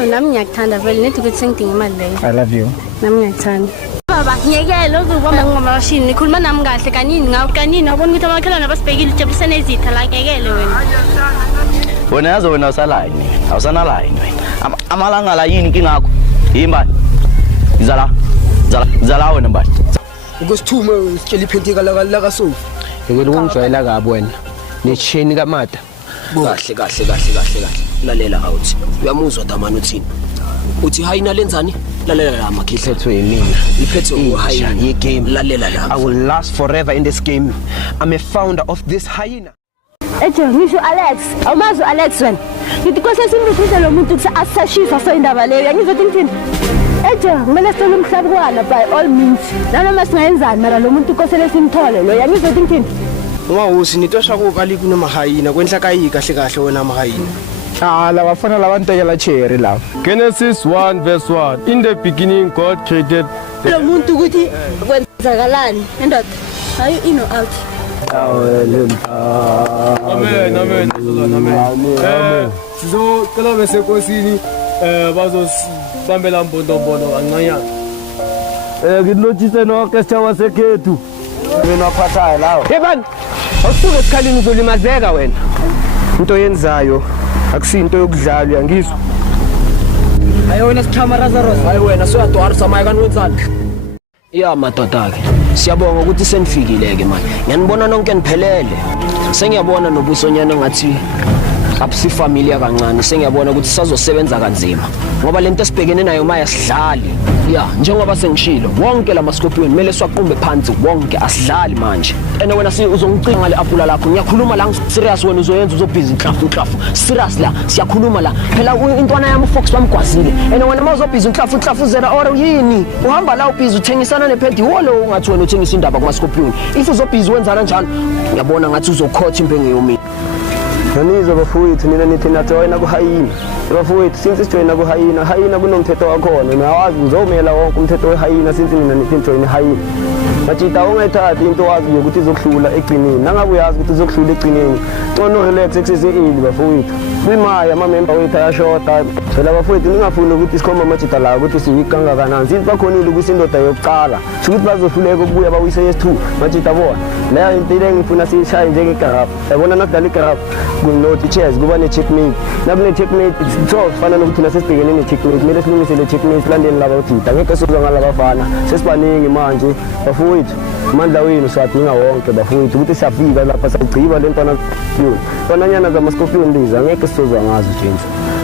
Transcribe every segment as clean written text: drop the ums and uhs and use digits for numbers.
nami ngiyakuthanda vele nethi ukuthi sengidinga imali leyo. I love you. Nami ngiyakuthanda. Baba, ngiyekele ukubamba ngomashini nikhuluma nami kahle kanini kanini wabona ukuthi amakhelwane basibhekile ujabulisa izitha la ngiyekele wena. Wena yazo wena usalayini. Awusana line wena. Amalanga la yini inkinga yakho? Yimba. Zala wena mbali. Ukusithume sitshela iphentika la kaSofi. Ngeke ungijwayela kabi wena. Necheni kaMata. Kahle. Lalela awuthi. Uyamuzwa damani uthini? Uthi hayina lenzani? Lalela la makhihla Phethwe yimina. iphethwe uhayina Ye-game. lalela la. I will last forever in this game. I'm a founder of this hyena. Ejo ngisho Alex, awumazi Alex wena. Ngithi kwase simbuthise lo muntu asashisa so indaba leyo. Yangizothi ngithini? Ejo kumele sicela umhlabukwana by all means. Nanoma singayenzani mara lo muntu kosele simthole lo. Yangizothi ngithini? Ungawusi nitosha kokali kunoma hayina kwenhla kayi kahle wena mahayina. La bafana labantekela cherry la. Genesis 1 verse 1. In the beginning God created Lo muntu ukuthi kwenzakalani endoda. Hayi in or out. Amen. Sizocela bese nkosini bazosibambela mbondombono kancanyana. Ngilotshise no-orchestra wasekhethu. Mina waphathayo lawo. Yebani, awusuke esikhaleni uzolimazeka wena. Into yenzayo akusinto yokudlala uyangizwa. Hayi wena sichama Lazarus. Hayi wena soyadwarisa maye kanwenzani? Ya madoda ke. Siyabonga ukuthi senifikile-ke manje. Ngiyanibona nonke niphelele. Sengiyabona nobusonyana ngathi abusifamilia kancane. Sengiyabona ukuthi sazosebenza kanzima. Ngoba lento esibhekene nayo maya sidlali. Ya, njengoba sengishilo, wonke lamascorpion kumele siwaqumbe phansi wonke asidlali manje. Ene wena uzongicinga le apula lakho. Ngiyakhuluma la serious wena uzoyenza uzobhizi inhlafu. Serious la, siyakhuluma la. Phela intwana yami uFox bamgwazile. Ene wena mawuzobhizi inhlafu zera or yini? Uhamba la ubhizi uthengisana nephedi wolo ungathi wena uthengisa indaba kumascorpion. If uzobhizi wenzana njalo, ngiyabona ngathi uzokhotha impenge yomini. Nanizwa bafowethu nina nithi najoyina kuhayina. Bafowethu since sijoyina kuhayina, hayina kunomthetho wakhona. Nawazi uzomela wonke umthetho wehayina since nina nithi nijoyina hayina. Machita ungayithathi into wazi ukuthi izokuhlula egcineni. Nangabe uyazi ukuthi izokuhlula egcineni, cono relax exercise bafowethu. Kwimaya amamember wethu ayashota. Phela bafowethu ningafuni ukuthi sikhomba machita la ukuthi siwikanga kanani. Sithi bakhonile kwisindoda yokuqala. Ukuthi bazohluleka ukubuya bawise yes2 machita bona. La into ile ngifuna siyishaye njengegarapha. Yabona nakudala igarapha kunothi chess kuba ne-checkmate. Nakune checkmate so fana nokuthi nasesibhekene ne-checkmate kumele silungise le checkmate silandeni laba uthita ngeke sizwa ngalaba bafana sesibaningi manje bafowethu amandla wenu siwadinga wonke bafowethu ukuthi siyafika lapha sagciba le ntwana yona tonanyana zamascorpion liza ngeke sizwa ngazo James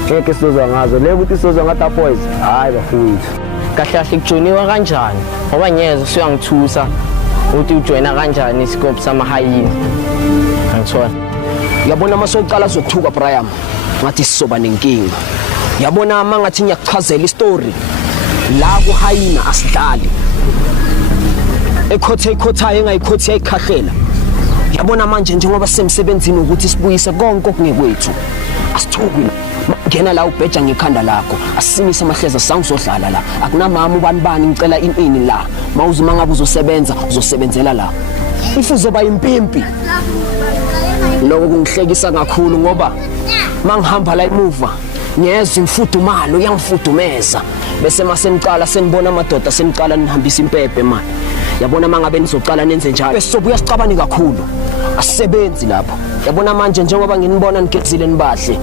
ngeke sizwa ngazo le ukuthi sizwa ngata boys hayi bafowethu kahle kahle kujoyiniwa kanjani ngoba ngiyeza usuyangithusa ukuthi ujoyina kanjani isikophu samahayini angithola. Yabona masoqala zokuthuka Brian ngathi sizoba nenkinga. Yabona mangathi ngiyakuchazela istory la kuhayina asidlali. Ekhothayo engayikhothi yayikhahlela. Yabona manje njengoba semsebenzini ukuthi sibuyise konke okungekwethu. Asithuki ngena la ubheja ngekhanda lakho. Asimise amahleza sangizodlala la. Akunamama ubani ngicela ini la. Mawuzuma ngabe uzosebenza uzosebenzela la. Ifuzoba impimpi. Lokho kungihlekisa kakhulu ngoba mangihamba la emuva ngiyeza imfudumalo yangifudumeza bese masenicala senibona amadoda senicala nihambisa impephe manje yabona mangabe nizocala nenze njalo bese sobuya sicabani kakhulu asisebenzi lapho yabona manje njengoba nginibona nigezile nibahle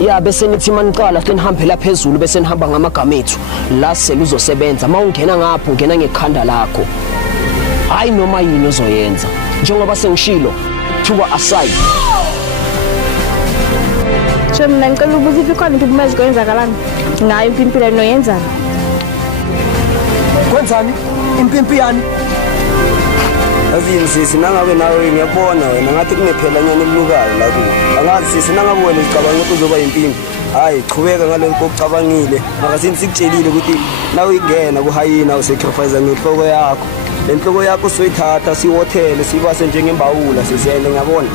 ya bese nithi manicala senihambe la phezulu bese nihamba ngamagama ethu la seluzosebenza mawungena ngapho ungena ngekhanda lakho hayi noma yini ozoyenza njengoba sengishilo thuba aside. Mina ngicela ukuthi ikhona into kumele kwenzakalani ngayo impilo noyenzana. Kwenzani? Impimpi yani? Azini sisi nangabe nawe ngiyabona wena ngathi kunephela nyane elilukayo la ku. Angazi sisi nangabe wena sicabanga ukuthi uzoba impimpi. Hayi chubeka ngale kokucabangile. Makasini sikutshelile ukuthi nawe ingena kuhayina usacrifice ngenhloko yakho. Lenhloko yakho soyithatha siwothele sibase njengembawula sisiyele ngiyabona.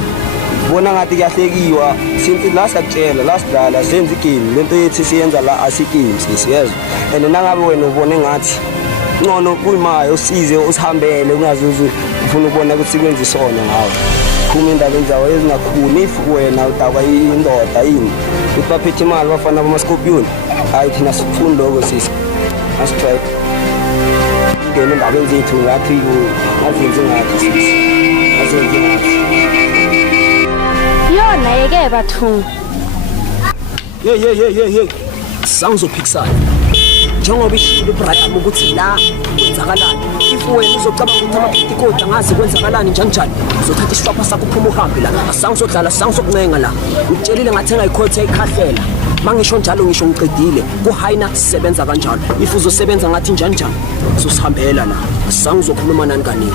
Bona ngathi kuyahlekiwa since la sakutshela la sidlala senze igame lento yethi siyenza la asigame sisiyezwa and nangabe wena ubone ngathi ngcono kuyimayo usize usihambele ungazuzu ufuna ukubona ukuthi sikwenza isona ngawe Siphuma indabeni zawo ezingakhuni if wena udakwa indoda yini. Uthi baphethe imali bafana bama-Scorpion. Hayi thina sikufuni lokho sisi. Asitry. Ngene indabeni zethu ngathi azenze ngathi sisi. Azenze ngathi. Yona yeke bathu. Hey. Sangizophikisana. Njengoba ishilo uBraham ukuthi la kwenzakalani. If wena uzocabanga ukuthi amaphithikodi angazi kwenzakalani njani, uzothatha isishwapha sakho uphuma uhambe la. Asangizodlala, asangizokuncenga la. Ngitshelile ngathi engayikhotha ekhahlela. Mangisho njalo ngisho ngiqedile. Kuhayina sisebenza kanjalo. If uzosebenza ngathi njani, uzosihambela la. Asangizokhuluma nani kaningi.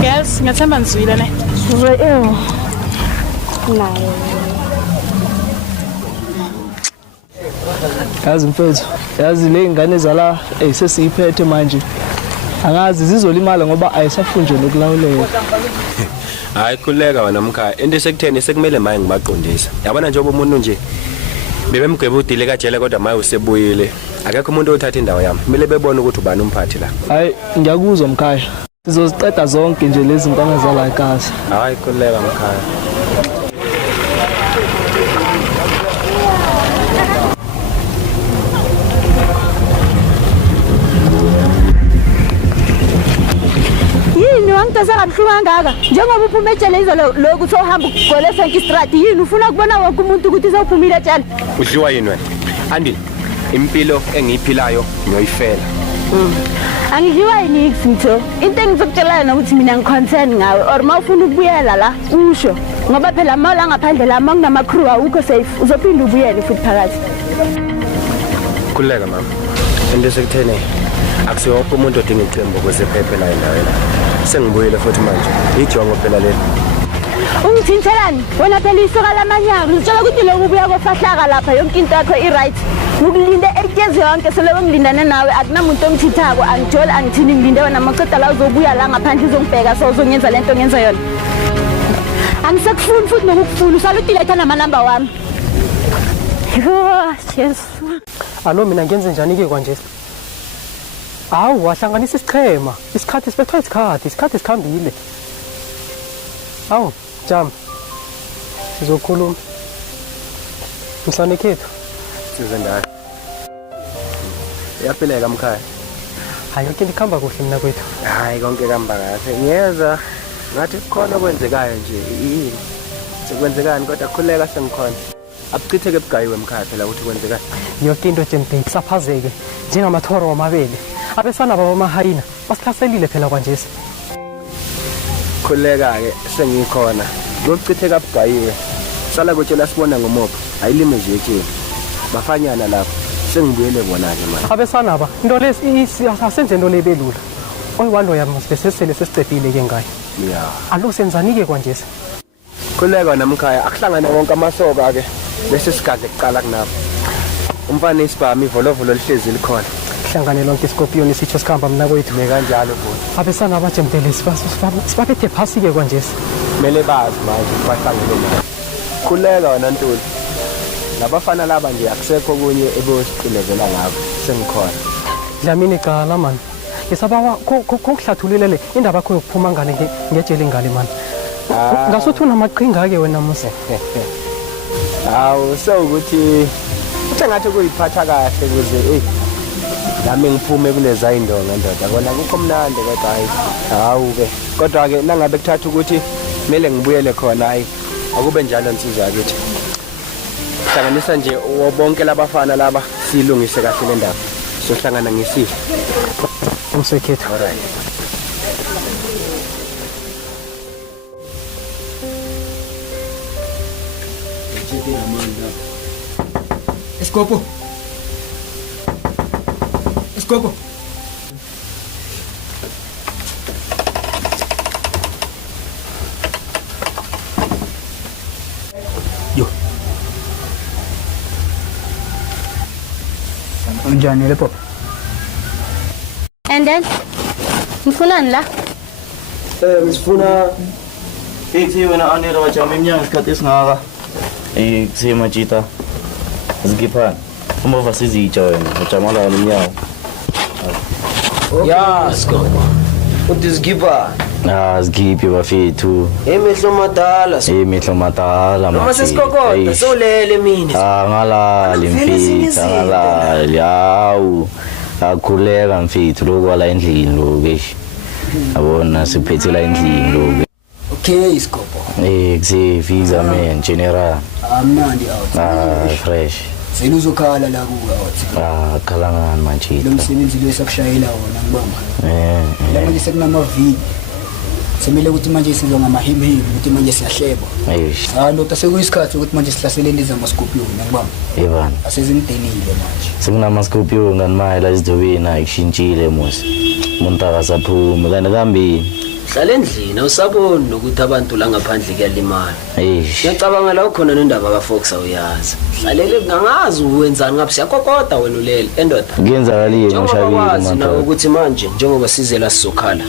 Girls, ngathemba nizwile ne. Nayo. Yazi mfethu, yazi le ingane zala sesiyiphethe manje. Angazi zizolimala ngoba ayisafunjwe nokulawuleka. Hayi khuleka wena mkhaya. Into sekutheni sekumele maye ngibaqondisa. Yabona nje umuntu nje bebemgweba udile kajele kodwa maye usebuyile. Akekho umuntu othatha indawo yami. Kumele bebone ukuthi ubani umphathi la. Hayi ngiyakuzwa mkhaya. Sizoziqeda zonke nje lezi ntanga zala ekhaya. Hayi khuleka mkhaya. Wangitasa kabuhlungu kangaka njengoba uphuma ejele izolo lokhu sohamba ugolesa nkistrati yini ufuna ukubona wonke umuntu ukuthi sewuphumile ejele Udliwa yini wena? Andile impilo engiyiphilayo ngiyoyifela. Angidliwa yini ikusitho into engizokutshela yona ukuthi mina ngiconcern ngawe or mawufuna ukubuyela la usho ngoba phela mawula ngaphandle la makunama crew awukho safe uzophinda ubuyele futhi phakathi Khuleka mama. Into sekuthene akusiwo umuntu odinga iqembu ukuze phephe la endaweni. Sengibuyele futhi manje. Ijongo phela leli. Ungithintelani wena phela isoka lamanyaka uzitshela ukuthi lokubuya kofahlaka lapha yonke into yakho i-right ukulinde 8 years yonke selewe ngilindane nawe akunamuntu omthithako angijoli angithini ngilinde wena maqeda la uzobuya la ngaphandle uzongibheka so uzongenza lento ngenza yona angisekufuni futhi nokukufuna usala udiletha namanamba wami yes Alo mina ngenze njani ke kwanje Awu wahlanganisa isichema isikhathi sibetha isikhathi sikhambile Awu jam sizokhuluma Msane kethu Sizendala Yapheleka mkhaya Hayi yonke likhamba kuhle mina kwethu Hayi konke kamba kahle ngiyeza ngathi khona kwenzekayo nje yini sekwenzekani kodwa khuleka sengikhona abuchitheke ebugayiwe mkhaya phela ukuthi kwenzekani yonke into jembe kusaphazeke njengamathoro wamabele abesana babamahayina basihlaselile phela kwanje khuleka ke sengikhona lokuchitheka ebugayiwe sala kutshela sibona ngomopho ayilime nje ekini bafanyana lapho sengibuyele bona ke manje abesana ba into lesi asenze into lebelula oyiwando yami sesele sesiqedile ke ngayo alo senzani ke kwanje khuleka namkhaya akuhlangana wonke amasoka ke bese sigadle kuqala kunapho umfana isibhami ivolovolo lihlezi likhona hlangane lonke iScorpion sitho sikhamba mina kwethu kanjalo futhi abesana abajemdele sibaphethe phasi ke kwanje kumele bazi manje bahlangene nayo khuleka wena Ntuli labafana laba nje akusekho kunye ebosiqilezela ngabo sengikhona Dlamini qala man ngisabawa kokuhlathululele indaba yakho yokuphuma ngale ngejele ngale man ngasuthi unamaqhinga ke wena musa Hawu sewukuthi uthengathi kuyiphatha kahle kuze nami ngiphume kuleza indonga ndoda kona kukho mnandi kodwa hawu ke kodwa ke nangabe kuthatha ukuthi kumele ngibuyele khona hayi akube njalo nsizwa yakithi hlanganisa nje bonke labafana laba silungise kahle le ndaba sohlangana ngesifo umsekhethu alright Escopo. Yo. Unjani lapho? and then ngifunani la Ngisifuna Ithi wena anera wajama iminyaka isikhathi esingaka kusema Jita zigiphana uma vasizitsha wena ujama la iminyaka Ya, Scopo. Uthi sigipa Zikhiphe bafethu. Emehlo madala. Emehlo madala Noma sesikokota solele mina. Angalali mfethu, angalali. Hawu. Akhuleka mfethu lokwala endlini lokho. Yabona siphethe la endlini lokho. Okay iskopo. Visa man general. Amnandi out. Fresh. Seluzokhala la ku out. Khalangani manje. Lo msebenzi lo esakushayela wona ngibamba. La manje sekunamavili. Semele ukuthi manje sizwa ngamahimbi ukuthi manje siyahleba. Ndoda sekuyisikhathi ukuthi manje sihlaseleni zamascorpion ngibamba. Yebani. Asezimdenile manje. Sekunamascorpion nganimaya la izidobeni ayishintshile mos. Umuntu akasaphuma kanti kambini. Hlala endlini awusaboni ukuthi abantu la ngaphandle kuyalimala. Ngiyacabanga la ukhona nendaba kaFox awuyazi. Hlalele ngangazi uwenzani ngabe siyakokoda wena ulele endoda. Kuyenzakalile ngomshabile manje ukuthi manje njengoba sizela sizokhala.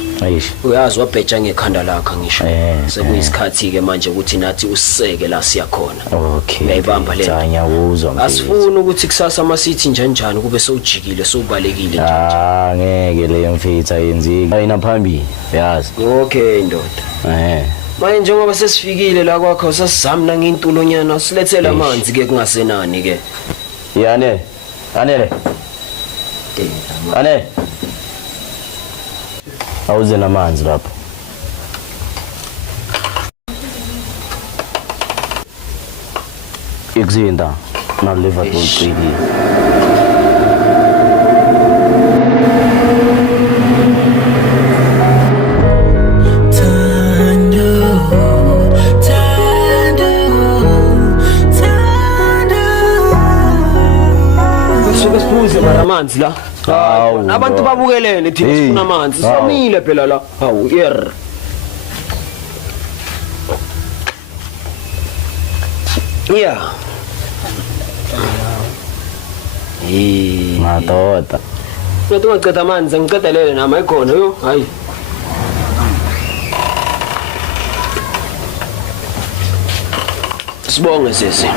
Uyazi wabheja ngekhanda lakho ngisho. Sekuyisikhathi ke manje ukuthi nathi usiseke la siyakhona. Okay. Uyayibamba le. Ngiyakuzwa mfethu. Asifuni ukuthi kusasa masithi njani kube sowujikile sowubalekile nje. Ngeke leyo mfethu ayenzeki. Ayina phambili yazi. Okay ndoda. Manje njengoba sesifikile la kwakho sasizamna ngintulonyana silethela amanzi ke kungasenani ke. Yane. Anele. Ane. Awuze namanzi lapho. Exinda na Liverpool 3. Amanzi la. Abantu babukelele thina sifuna amanzi. Somile phela la. Hawu yer. Yeah. Madoda. Ngathi ngiceda amanzi ngicedelele nama ikhona yo. Hayi. Sibonge sisi.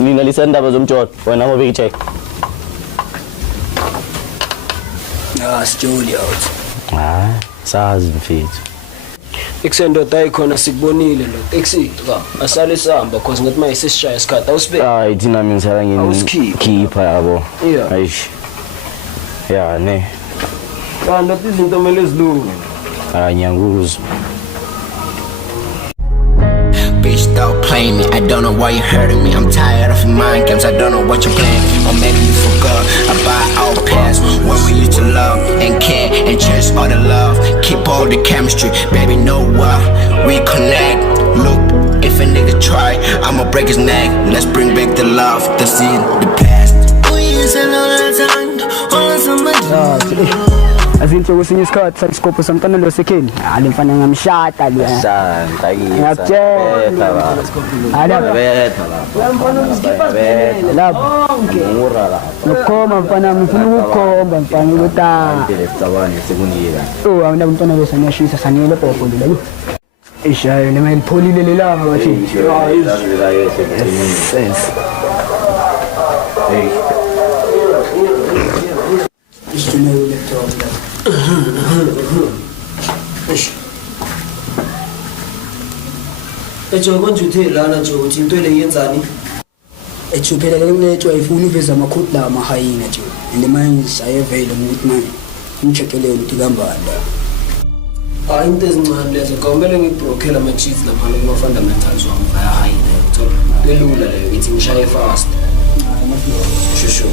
Ngingalisa indaba zomjolo wena ngoba icheck. Sijoli out. Sazi mfethu. Ikusendota ayikhona sikubonile lo. Exit ka. Asale sihamba because ngathi manje sesishaya isikhathi awusibeke. Thina mina ngisala nginikhipha yabo. Ayish. Ne. Kanti izinto mele zilunge. Ngiyanguzwa. Bitch, stop playing me. I don't know why you hurting me. I'm tired of your mind games. I don't know what you're playing. Or maybe you forgot about our past when we used to love and care and cherish all the love. Keep all the chemistry, baby. Know what? We connect. Look, if a nigga try, I'ma break his neck. Let's bring back the love that's in the past. We used to know that time. All somebody. Azinto kwesinye isikhathi sayisikopho samntana lo sekheni alimfana ngamshata lo ngiyakutshela lapho nokhoma mfana ngifuna ukukhomba mfana ukuthi awuna umntwana lo saniyashisa saniyele bhofo lo ishayo nema ilipholile lelanga bathi Ejo konje uthe lana nje uthi into le yenzani? Ejo phela le kunetshwa ifuna uveza amakhodi la mahayina nje. Ende manje sayevela ukuthi manje umchekelele ukuthi kambanda. Hayi into ezincane lezo kumele ngibrokhela ama cheats lapha kuma fundamentals wami via hayina uthola. Lelula leyo ithi ngishaye fast. Shushu.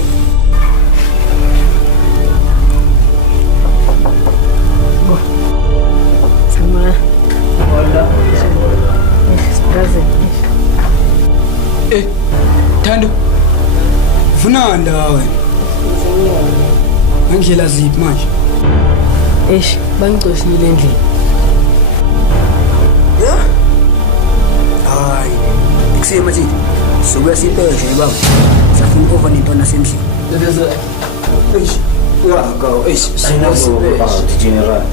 Thando. Funanda wena. Ngidlela ziphi manje? Bangicoshile endlini. Hayi. Ikusema sithi. Sokuya sipeshe baba. Safuna over nento nasendlini. General.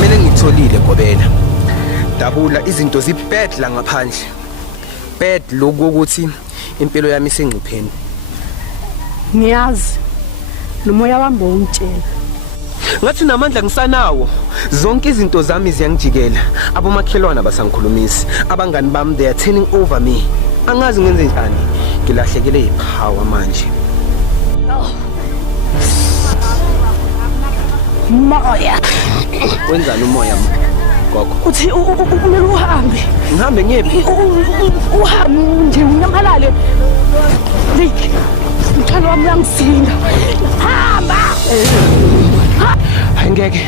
Mina ngitholile Gobela. Dabula izinto zibad la ngaphandle. Bad lokho ukuthi impilo yami isengcipheni. Ngiyazi nomoya wami bowungitshela. Ngathi namandla ngisanawo. Zonke izinto zami ziyangijikela. Abomakhelwana basangikhulumisi. Abangani bami they are turning over me. Angazi ngenze njani. Ngilahlekele ipower manje. Moya. Wenzani umoya gogo? Uthi kumele uhambe. Ngihambe ngephi? Uhambe nje unyamalale. Umthando wami uyangisinda. Hamba. Angeke.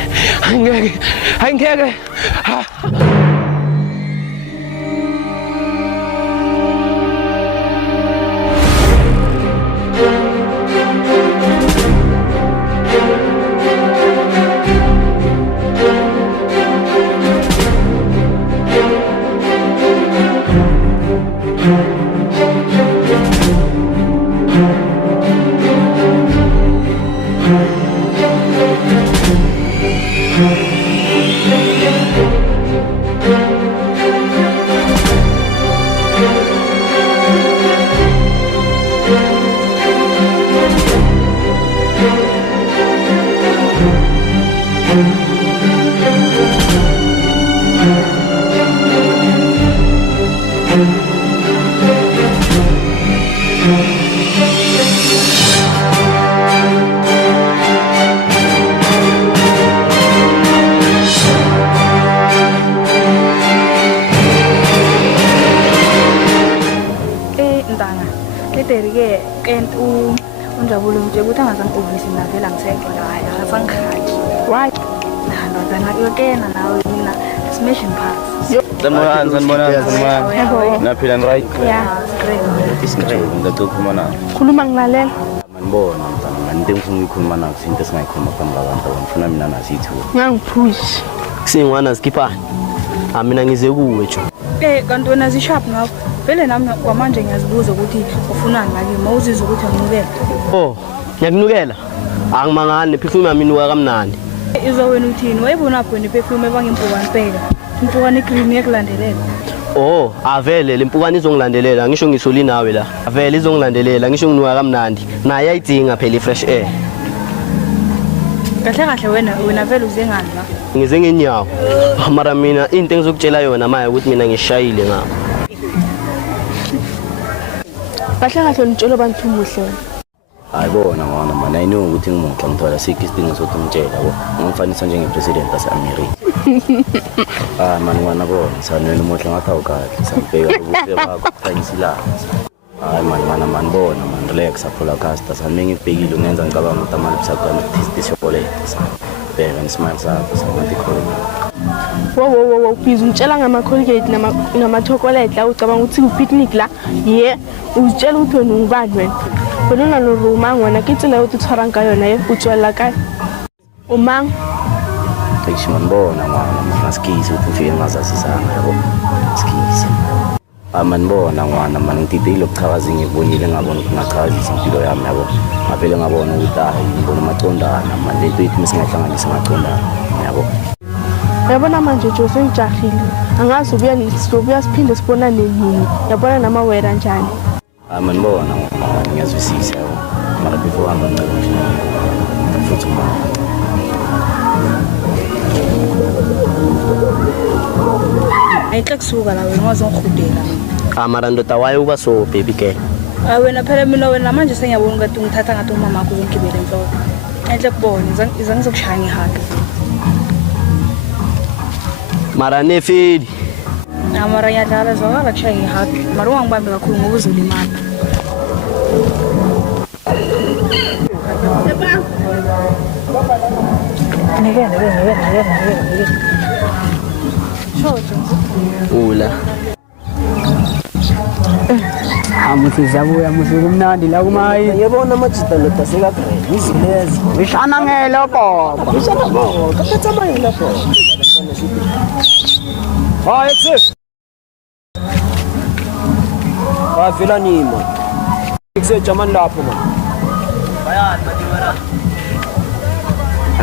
Unjabulo nje ukuthi angazangivisi ngavela ngisekhona hayi akasangikhathi. Why? Ndoda ngakuyokena nawe mina smashing parts. Sanibonani. Naphila right? Yeah, great. Isinto ngizokhuluma nawe. Khuluma ngilalela. Manibona mntana, ngani ngifuna ukukhuluma nawe izinto esingayikhuluma phambi kwabantu. Ngifuna mina nasithu. Ngangiphush. Singwana skipha. Mina ngize kuwe nje. Kanti wena zisharp ngakho. Vele nami kwamanje ngiyazibuza ukuthi ufunani ngaki mawuzizwa ukuthi anginukela. Oh, ngiyakunukela. Angimangani perfume yami inuka kamnandi. Izo wena uthini? Wayibona pho perfume ebangempukani phela. Impukani green yakulandelela. Oh, avele lempukani izongilandelela ngisho ngisoli nawe la. Avele izongilandelela ngisho nginuka kamnandi. Naye ayidinga phela i-fresh air. Kahle wena vele uze ngani la? Ngize ngenyawo. Mara mina into engizokutshela yona manje ukuthi mina ngishayile ngapha. Kahle ngitshela abantu umuhle wena. Ayibona ngona manje ayino ukuthi ngimuxa ngithola sikho isidingo sokuthi ngitshela yabo. Ngimfanisa njengepresident waseAmerica. Mani ngwana bona sanwena umuhle ngathi awukahle sampeka ubuhle bakho khanyisila. Hayi mani bona man relax aphola casta saningi ibhekile ungenza ngicabanga ukuthi amali bisaqala taste chocolate. Bheka nismile sakho sabantu ikhona. Wo please ungitshela ngama Colgate nama chocolate la ucabanga ukuthi upicnic la uzitshela ukuthi wena ungubani wena wena no Roma ngwana kithi la uthi tshwara nka yona utswela kae umang ngishimambona ngwana maskisi uthi ufike ngazasisanga yabo skisi amanibona ngwana manje ngididile ukuchaza ngibonile ngabona ukuthi ngachazisa impilo yami yabo ngavele ngabona ukuthi hayi ngibona amaqondana manje lethu mesingahlanganisa amaqondana yabo. Yabona manje nje usengijahile angazi ubuya siphinde sibona nini yabona nama wera njani amanibona ngiyazwisisa yabo mara before hamba ngicela futhi ayitla kusuka la wena wazongihudela mara ndoda waye uba so baby girl. Wena phela mina manje sengiyabona ukuthi ungithatha ngathi umama wakho uzongigibela enhloko ayitla kubona iza ngizokushaya ngihaka. Mara nefeli. Mara ngiyadlala zwakala kushaya ngihaka mara ungangibambi kakhulu ngoba uzolimala. Ngeke. Shoto. Ula. Amusizabuya musikumnandi la kumayi. Ngiyabona amajita ndoda sekagrade. Izilezi. Ngishana ngelo baba. Ngishana ngelo. Kaphetha manje lapho. Hayi sis. Bafela nima. Kusejamani lapho man. Bayani bathi wena.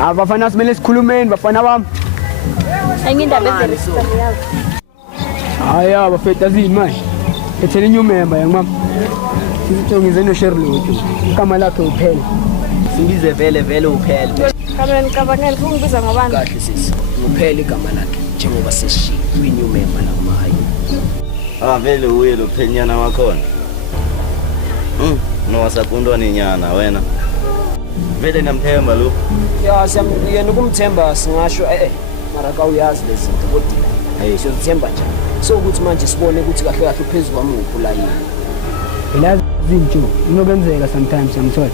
Abafana simele sikhulumeni bafana bami. Engindaba ezele yazi. Haya bafeta zini manje. Ethele new member yangimama. Sizitshongize no Sherlock. Igama lakhe uphela. Singize vele uphela. Kambe ngicabangela ukungibiza ngobani? Kahle sisi. Uphela igama lakhe njengoba seshiye new member la kumayi. Vele uye lo phenyana wakhona. No wasakundwa ninyana wena. Vele namthemba lo. Ya siyamyena ukumthemba singasho mara ka uyazi lezi kodwa. Hey siyozithemba nje. So ukuthi manje sibone ukuthi kahle kahle phezulu kwami uphula yini. Ila zinto inobenzeka sometimes yamthola.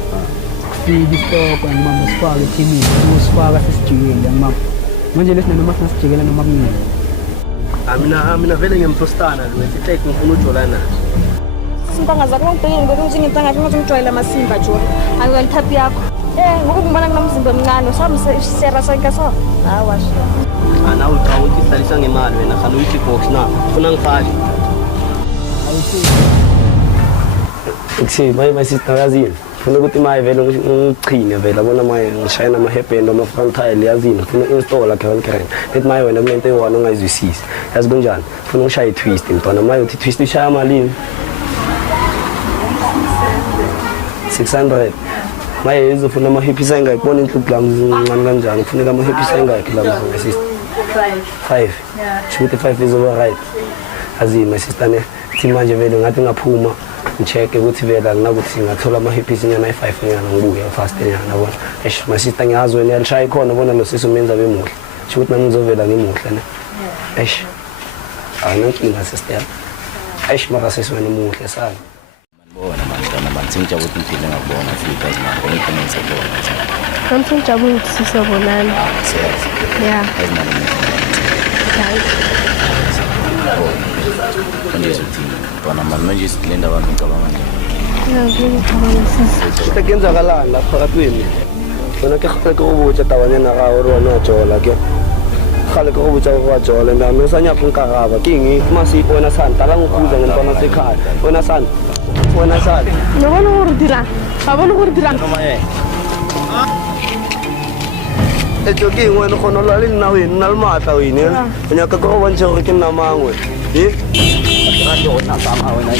Sifike isitoko ngimama sifake TV, usifaka sesijikele ngimama. Manje lesina noma sasijikela noma kunini. Mina vele ngiyamprostana lo ethi take ngifuna ujolana. Sintanga zakho ngibhekile ngokuthi ngintanga ngifuna ukujwayela amasimba Joni. Angiyona thapi yakho. Ngoba ngibona kunomzimba omncane, usamsera sonke so. Hawa sho. Ana uthi uhlalisa ngemali wena khana uyithi box na. Ufuna ngifake. Ekusi my sister yazini. Ufuna ukuthi maye vele ngichine vele abona maye ngishayina ama headband ama front tire yazini. Ufuna installer Kevin Crane. Lethi maye wena kulento eyiwona ongayizwisisi. Yazi kunjani? Ufuna ngishaya twist mntwana maye uthi twist ishaya malini? 600. Maye izofuna ama hippies engayibona inhlupho lami ncane kanjani. Ufuneka ama hippies engayikho la my sister. 5. Yeah. Shoot 5 is over right. Azini my sister ne thi manje vele ngathi ngaphuma ngicheck ukuthi vela nginakuthi ngathola ama hippies nyana i5 nyana ngibuye fast nyana bona. My sister ngiyazi wena yalishaya khona bona lo sisi umenza bemuhle. Shoot ukuthi nami ngizovela ngimuhle ne. Anankinga sister. Mara sisi wena muhle sana. Bona manje manje ngijabula impilo ngakubona futhi azimanje ngikumenza bona. Kanti ngijabula ukuthi sisabonana. Yeah. Bona manje silenda abantu ngicabanga nje. Sekenzakalani lapha phakathi kwenu? Bona ke khale ke ubutsha tabanyana ga o rona jola ke. Khale ke ubutsha wa jola ndami usanyapha nkaraba kingi masipona sana tala ngikhuza ngentwana sekhaya. Bona sana. Bona sana. Nobona gore dira. Abona gore dira. Ejoki wena khona la le nna wena na le matla wena. Nya ka go bontsha gore ke nna mangwe. Ra ke ona sama wena.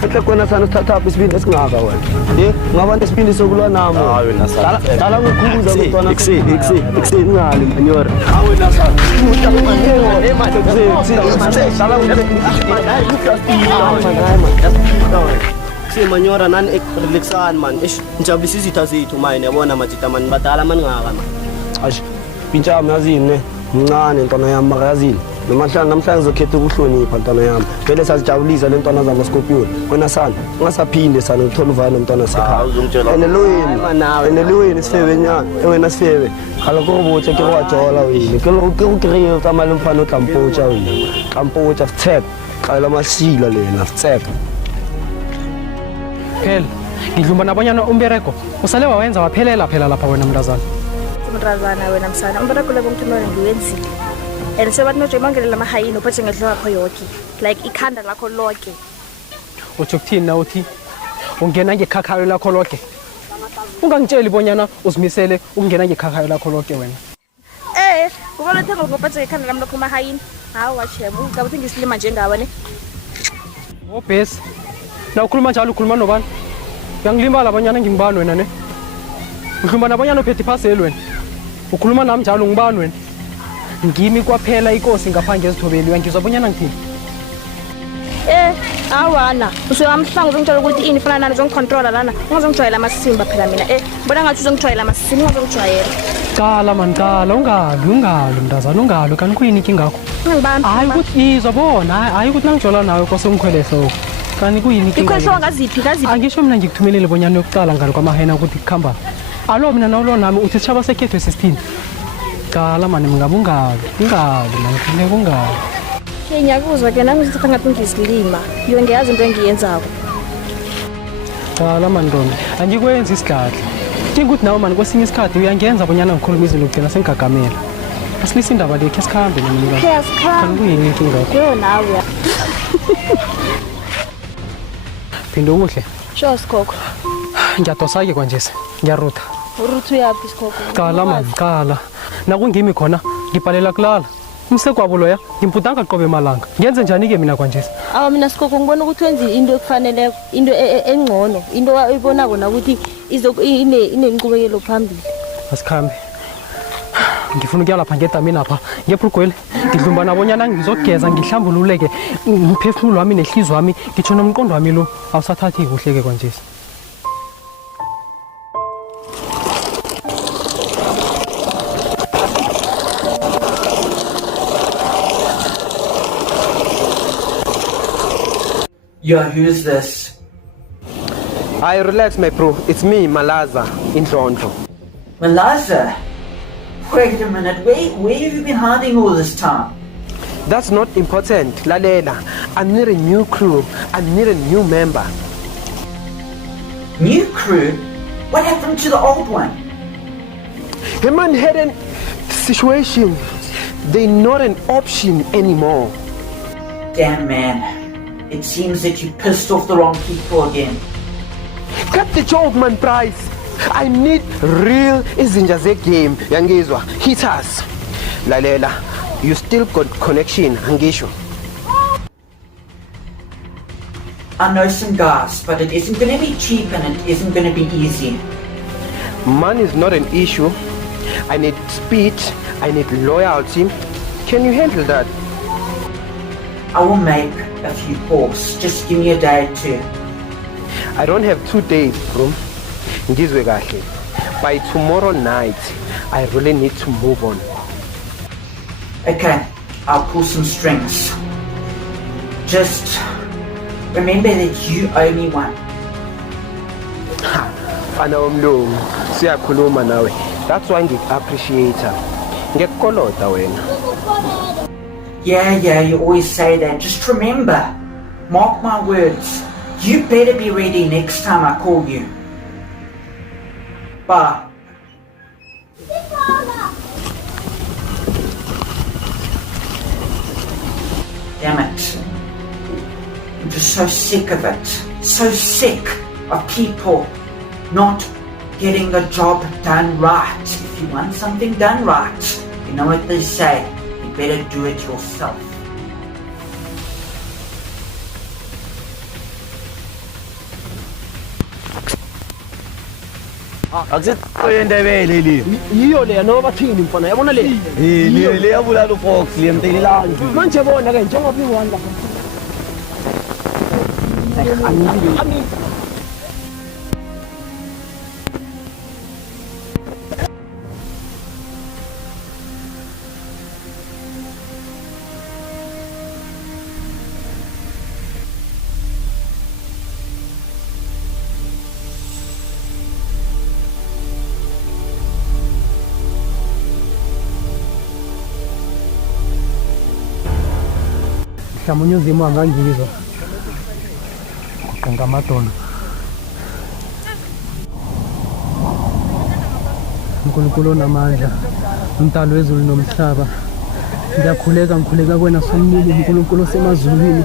Hle kona sana thatha isibindi esingaka wena. Ngabanta isibindi sokulwa nami. Wena sana. Dala ngikhuza ngentwana Eksi ngali manyora. Wena sana. Manyora nani relaxan man njabulisa izitha zethu manje yabona majita man badala man ngaka man ashi pintsha yazini mncane ntwana yami makazini namhlanje ngizokhetha ukuhlonipha ntwana yami vele sazijabulisa le ntwana zama Scorpion wena sana ungasaphinde sana ngithola uvana nomntwana sekhaya enelweni sifebe nyana wena sifebe khala ko botshe ke wa jola wena ke go kreyo tsamala mfano tlampotsha wena tlampotsha tsep kala masila lena tsep Phela ngidlumba nabonyana umbereko usale wawenza waphelela phela lapha wena mntazana. Mntazana wena msana umbereko labo mthumela ngiwenzile. And sebathi noje mangelela amahayini uphethe ngedlo yakho yonke like ikhanda lakho lonke. Uthi ukuthini na uthi ungena ngekhakhayo lakho lonke. Ungangitsheli bonyana uzimisele ukungena ngekhakhayo lakho lonke wena. Ubona thenga ngophethe ikhanda lami lokho amahayini. Hawa chemo ucabuthi ngisilima njengawe ne. Obhesi. Na ukhuluma njalo ukhuluma nobani? Uyangilimbala abanyana ngingibani wena ne? Ukhuluma nabanyana uphethe iphaseli wena. Ukhuluma nami njalo ngibani wena? Ngimi kwaphela inkosi ngaphandle ezithobeli uyangizwa abanyana ngithini? Awana, useyamhlanga uzongitshela ukuthi ini fana nani uzongicontrola lana. Ungazongijwayela amasimba phela mina. Bona ngathi uzongijwayela amasimba ungazongijwayela. Qala man qala ungali mntazana ungali kanti kuyini inkinga yakho? Ngibani? Hayi ukuthi izobona hayi ukuthi nangijola nawe kwasengkhweleso. Kanti kuyini inkinga? Ikhwehlo ngaziphi kaziphi? Angisho mina ngikuthumelele bonyana yokuqala ngalo kwamahena ukuthi kukhamba. Alo mina nawulo nami uthi sishaba sekhetho sesithini? Qala mani ngabungali, ungali manje kungali. Okay, ngiyakuzwa-ke nami ngithatha ngathi ngisilima. Ngiyengiyazi into engiyenzako. Qala mani Ntombi, angikwenzi isidladla. Dinga ukuthi nawe mani kwesinye isikhathi uyangenza abonyana ngikhuluma izinto kugcina sengigagamela. Asilise indaba le, khe sikhambe nomnika. Khe asikhambe. Kanti kuyini inkinga yakho? Yo nawe. Phinda ukuhle. Sure sikhokho. Ngiyadosa-ke kwanje, ngiyarutha. Uruthu yaphi sikhokho? Qala mani, qala. Nakungimi khona, ngibhalela kulala. Umsekwabo loya, ngimputanga qobe malanga. Ngenze njani-ke mina kwanje? Awa mina sikhokho ngibona ukuthi wenze into ekufaneleko, into engcono, into oyibonako na ukuthi inenqubekelo phambili. Asikhambe. Ngifuna ukuya lapha ngedamini apha, ngebrugweli. Ngidlumba nabonyana ngizogeza, ngihlambululeke, umphefumulo wami nehliziyo wami, ngitsho nomqondo wami lo awusathathi kuhle-ke kwanje. Yeah, who's this? Hi, relax, my bro. It's me, Malaza, in Toronto. Malaza? Wait a minute, where have you been hiding all this time? That's not important, Lalela. I need a new crew. I need a new member. New crew? What happened to the old one? The man had a situation. They're not an option anymore. Damn, man. It seems that you pissed off the wrong people again. Cut the job, man, Price. I need real Izinjaze game, Yangizwa. Hit us. Lalela, you still got connection, Hangisho. I know some guys, but it isn't going to be cheap and it isn't going to be easy. Money is not an issue. I need speed. I need loyalty. Can you handle that? I will make a few calls. Just give me a day or two. I don't have 2 days, bro. By tomorrow night, I really need to move on. Okay, I'll pull some strings. Just remember that you owe me one. Fana umlungu, siyakhuluma nawe. That's why ngik-appreciate her. Ngiyakukoloda wena. Yeah, you always say that. Just remember, mark my words, you better be ready next time I call you. Bye. Damn it. I'm just so sick of it. So sick of people not getting the job done right. If you want something done right, you know what they say. You better do it yourself. Oyendebele le. Yiyo le noma bathini mfana yabona le. Le yabulala uFox le mntelelanga. Manje bona ke njengoba i1 lapha. Mhlawumbe uzimo angangizwa ngamadona. uNkulunkulu onamandla, umdali wezulu nomhlaba, ngikhuleka kuwena somnini uNkulunkulu osemazulwini.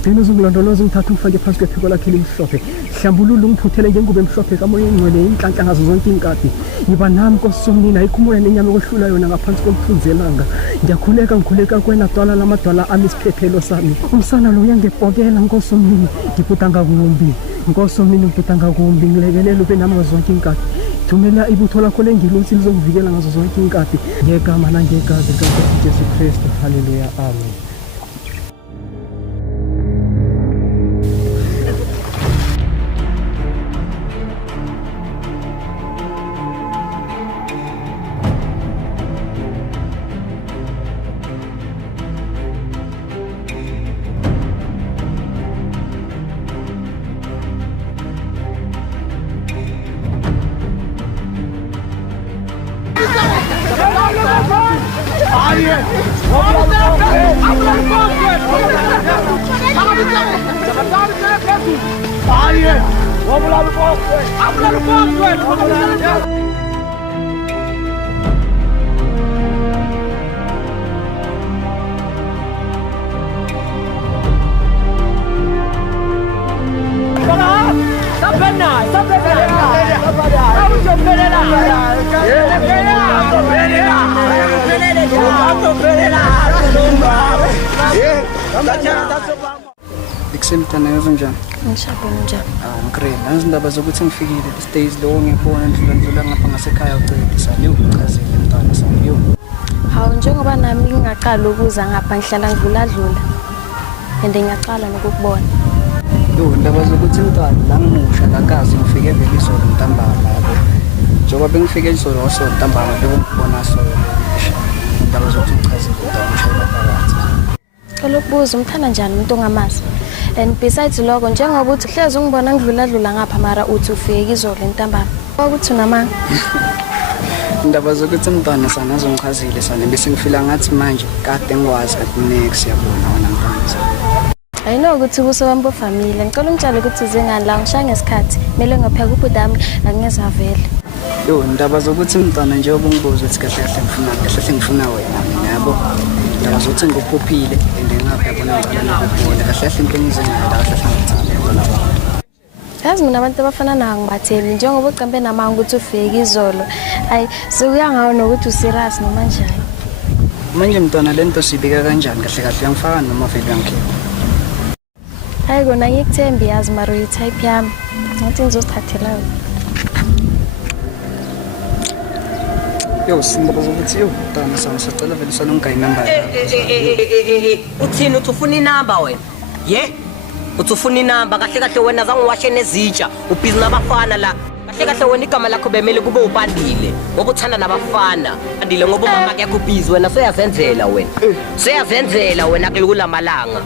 Gcina uzungilondoloza ungithathe ungifake phansi kwephiko lakhe elimhlophe. Hlambulula ungiphuthele ngengubo emhlophe kamoya engcwele inhlanhla ngazo zonke inkati. Yiba nami Nkosi somnini, ayikho umoya nenyama okohlula yona ngaphansi komthunzi elanga. Ngikhuleka kuwena dwala lamadwala ami isiphephelo sami. Umsana lo uyangibhokela Nkosi somnini, ngibhuda ngakumbi. Nkosi somnini ngibhuda ngakumbi, ngilekelela ube nami ngazo zonke inkati. Thumela ibutho lakho lengilosi lizokuvikela ngazo zonke inkati. Ngegama nangegazi likaNkosi Jesu Kristu. Haleluya, amen. Aye! Ikusemtana yazo njani? Ngishaphe njani? Ngikre, nazi indaba zokuthi ngifikile these days lo ngiyibona ndlula ngapha ngasekhaya ucedisa leyo uchazile mntana sami yo. Hawu njengoba nami ngingaqala ukuza ngapha ngihlala ngidlula and ngiyaqala nokukubona. Yo indaba zokuthi mntana la ngimusha lakazi ngifike vele izolo ntambama yabo. Njengoba bengifike izolo wasolo ntambama bekubona solo. Indaba zokuthi uchazile ngishayela phakathi. Kalokubuza umthanda njani umuntu ongamazi? And besides lokho njengoba uthi hleze ungibona ngidlula ngapha mara uthi ufike izolo ntambama. Ukuthi unamanga. Indaba zokuthi mntwana sana azongichazile sana bese ngifila ngathi manje kade ngikwazi at next yabona wona mntwana. Ayino ukuthi kusewambo family ngicela umtshalo ukuthi uzengani la ngishaya ngesikhathi mele ngapheka ubudami angeze avele. Yo indaba zokuthi mntwana njengoba ungibuza ukuthi kahle ngifuna wena mina yabo. Indaba zokuthi ngikuphophile and ngapha yabona ngicela ukubona kahle into engizengayo la kahle ngithanda yabona. Yazi mina abantu abafana nawo ngibatheli njengoba uqambe namanga ukuthi ufike izolo. Hayi sekuya ngawo nokuthi userious noma njani. Manje mntwana lento sibika kanjani kahle uyangifaka noma vele uyangikhipha. Hayi kona ngikuthembi yazi mara uyi-type yami. Ngathi ngizosithathela yona. Yo sindaba zokuthi yo mntwana sana sicela vele salonga inamba. Uthini uthi ufuna inamba wena? Ye? Uthi ufuna inamba kahle wena zangiwashe nezitsha ubhizi nabafana la. Kahle wena igama lakho bemele kube ubandile ngoba uthanda nabafana. Bandile ngoba umama yakho ubhizi wena seyazenzela wena. Seyazenzela wena kululamalanga.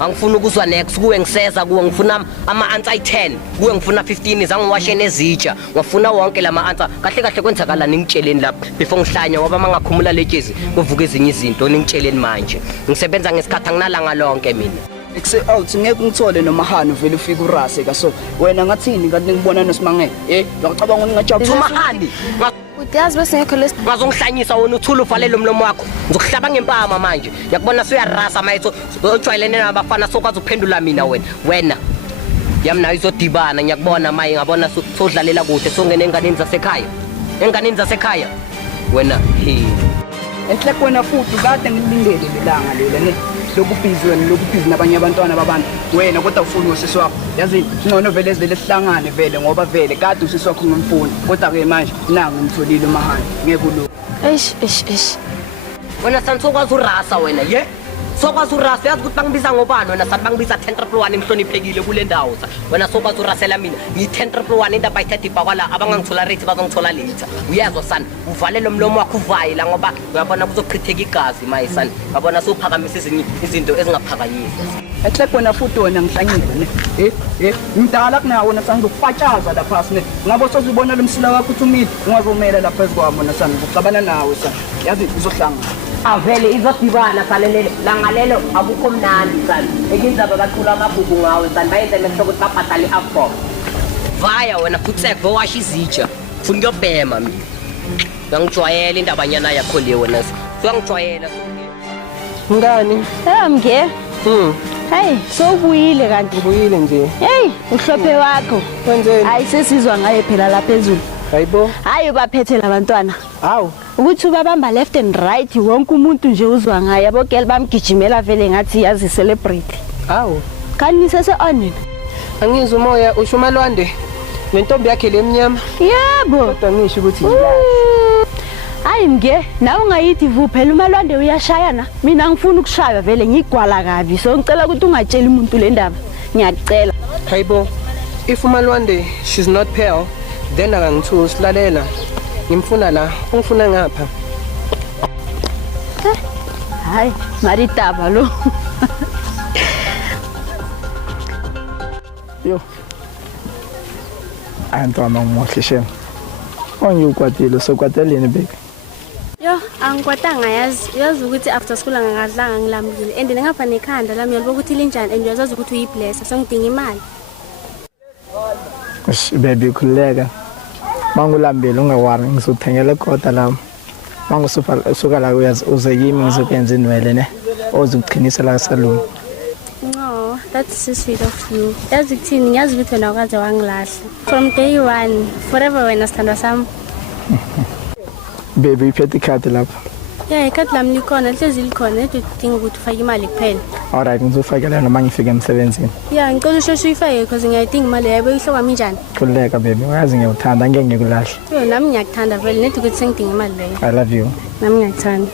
Angifuna ukuzwa next kuwe ngiseza kuwe ngifuna ama-answer ayi-10 kuwe ngifuna 15 zangiwashe nezitsha ngifuna wonke lama-answer kahle kwenzakala ningitsheleni lapha before ngihlanya ngoba mangakhumula letshezi kuvuka ezinye izinto ningitsheleni manje ngisebenza ngesikhathi anginalanga lonke mina out ngeke ngithole nomahano vele ufike urase ka so wena ngathini kanti ngibona nosimangele ngiyacabanga ukuthi ngajabula umahani uyazi bese ngekho lesi ngazongihlanyisa wona uthula uvalele umlomo wakho ngizokuhlaba ngempama manje ngiyakubona suyarasa mayetho ojwayelene nabafana sokwazi ukuphendula mina wena yami nayo izodibana ngiyakubona maye ngabona sodlalela kude songena enganeni zasekhaya wena enhle kwena futhi kade ngilindele lelanga lela ne lokubhizi nabanye abantwana babantu wena kodwa ufuna usisi wakho yazi ngcono vele ezivele sihlangane vele ngoba vele kade usisi wakho ngimfuni kodwa ke manje nangu ngimtholile umahani ngeke ulo eish wena sanisokwazi urasa wena ye sokwazi urasa yazi ukuthi bangibiza ngobani wena sathi bangibiza 10-1 emhloniphekile kule ndawo wena sokwazi urasela mina ngi-10-1 into abayithatha ibhakwala abangangithola rate bazongithola later uyazwa sana uvalele umlomo wakho uvaye la ngoba uyabona kuzochitheka igazi maye sana ngabona sowuphakamisa izinto ezingaphakanyiswa enhle kwena futhi wena ngihlanyile ne ngidala kunawo wena sangizokufatshaza la phasi ne ngabo sozibona lo msila wakho uthumile ungazomela la phezu kwami wona sana ngixabana nawe sana yazi uzohlanga avele izodibana salelele langalelo akukho mnandi sana ekindaba baqhula amagugu ngawe sana bayenze mehlo ukuthi babhatale i-afcon vaya wena futhi washa izitsha funa ukuyobhema mina ngangijwayela indabanyana yakho le wena suyangijwayela ngani mnge hayi sowubuyile kanti ubuyile nje hey uhlophe wakho wenzeni hayi sesizwa ngaye phela la phezulu hayibo hayi baphethe labantwana awu ukuthi ubabamba left and right wonke umuntu nje uzwa ngaye yabo girl bamgijimela vele ngathi yazi celebrate awu kanise se-onini angizwa umoya usho umalwande nentombi yakhe lemnyama yebo kodwa ngisho ukuthi hayi mnge nawe ungayithi vuphela umalwande uyashayana mina ngifuna ukushaya vele ngigwala kabi so ngicela ukuthi ungatsheli umuntu le ndaba ngiyacela hayibo if umalwande she's not pale then akangithusi silalela ngimfuna la ungifuna ngapha hayi maritaba lo yo ayantwana umuhle shem onye ukwatile sokwateleni beke Yo, angikwatanga yazi ukuthi after school angadlanga ngilambile and ngapha nekhanda lami yalbo ukuthi linjani and uyazazi ukuthi uyibless so ngidinga imali. Baby khuleka. Mangulambile ungawari ngizothengela kodwa la. Mangusuka la uze yimi ngizokwenza inwele ne. Ozokuqinisa la salon. No, that's so sweet of you. Yazi kuthini ngiyazi ukuthi wena ukaze wangilahla. From day one, forever wena sithandwa sami. Baby iphethe ikhadi lapha. Yeah, ikhadi lami likhona, lihlezi likhona, edinga ukuthi ufake imali kuphela. Alright, ngizofakela noma ngifike emsebenzini. Yeah, ngicela usheshe uyifake because ngiyayidinga imali yabo ihloka minjani. Khuleka baby, uyazi ngiyawuthanda ngeke ngikulahle. Yo, nami ngiyakuthanda vele, nethi ukuthi sengidinga imali leyo. I love you. Nami ngiyakuthanda.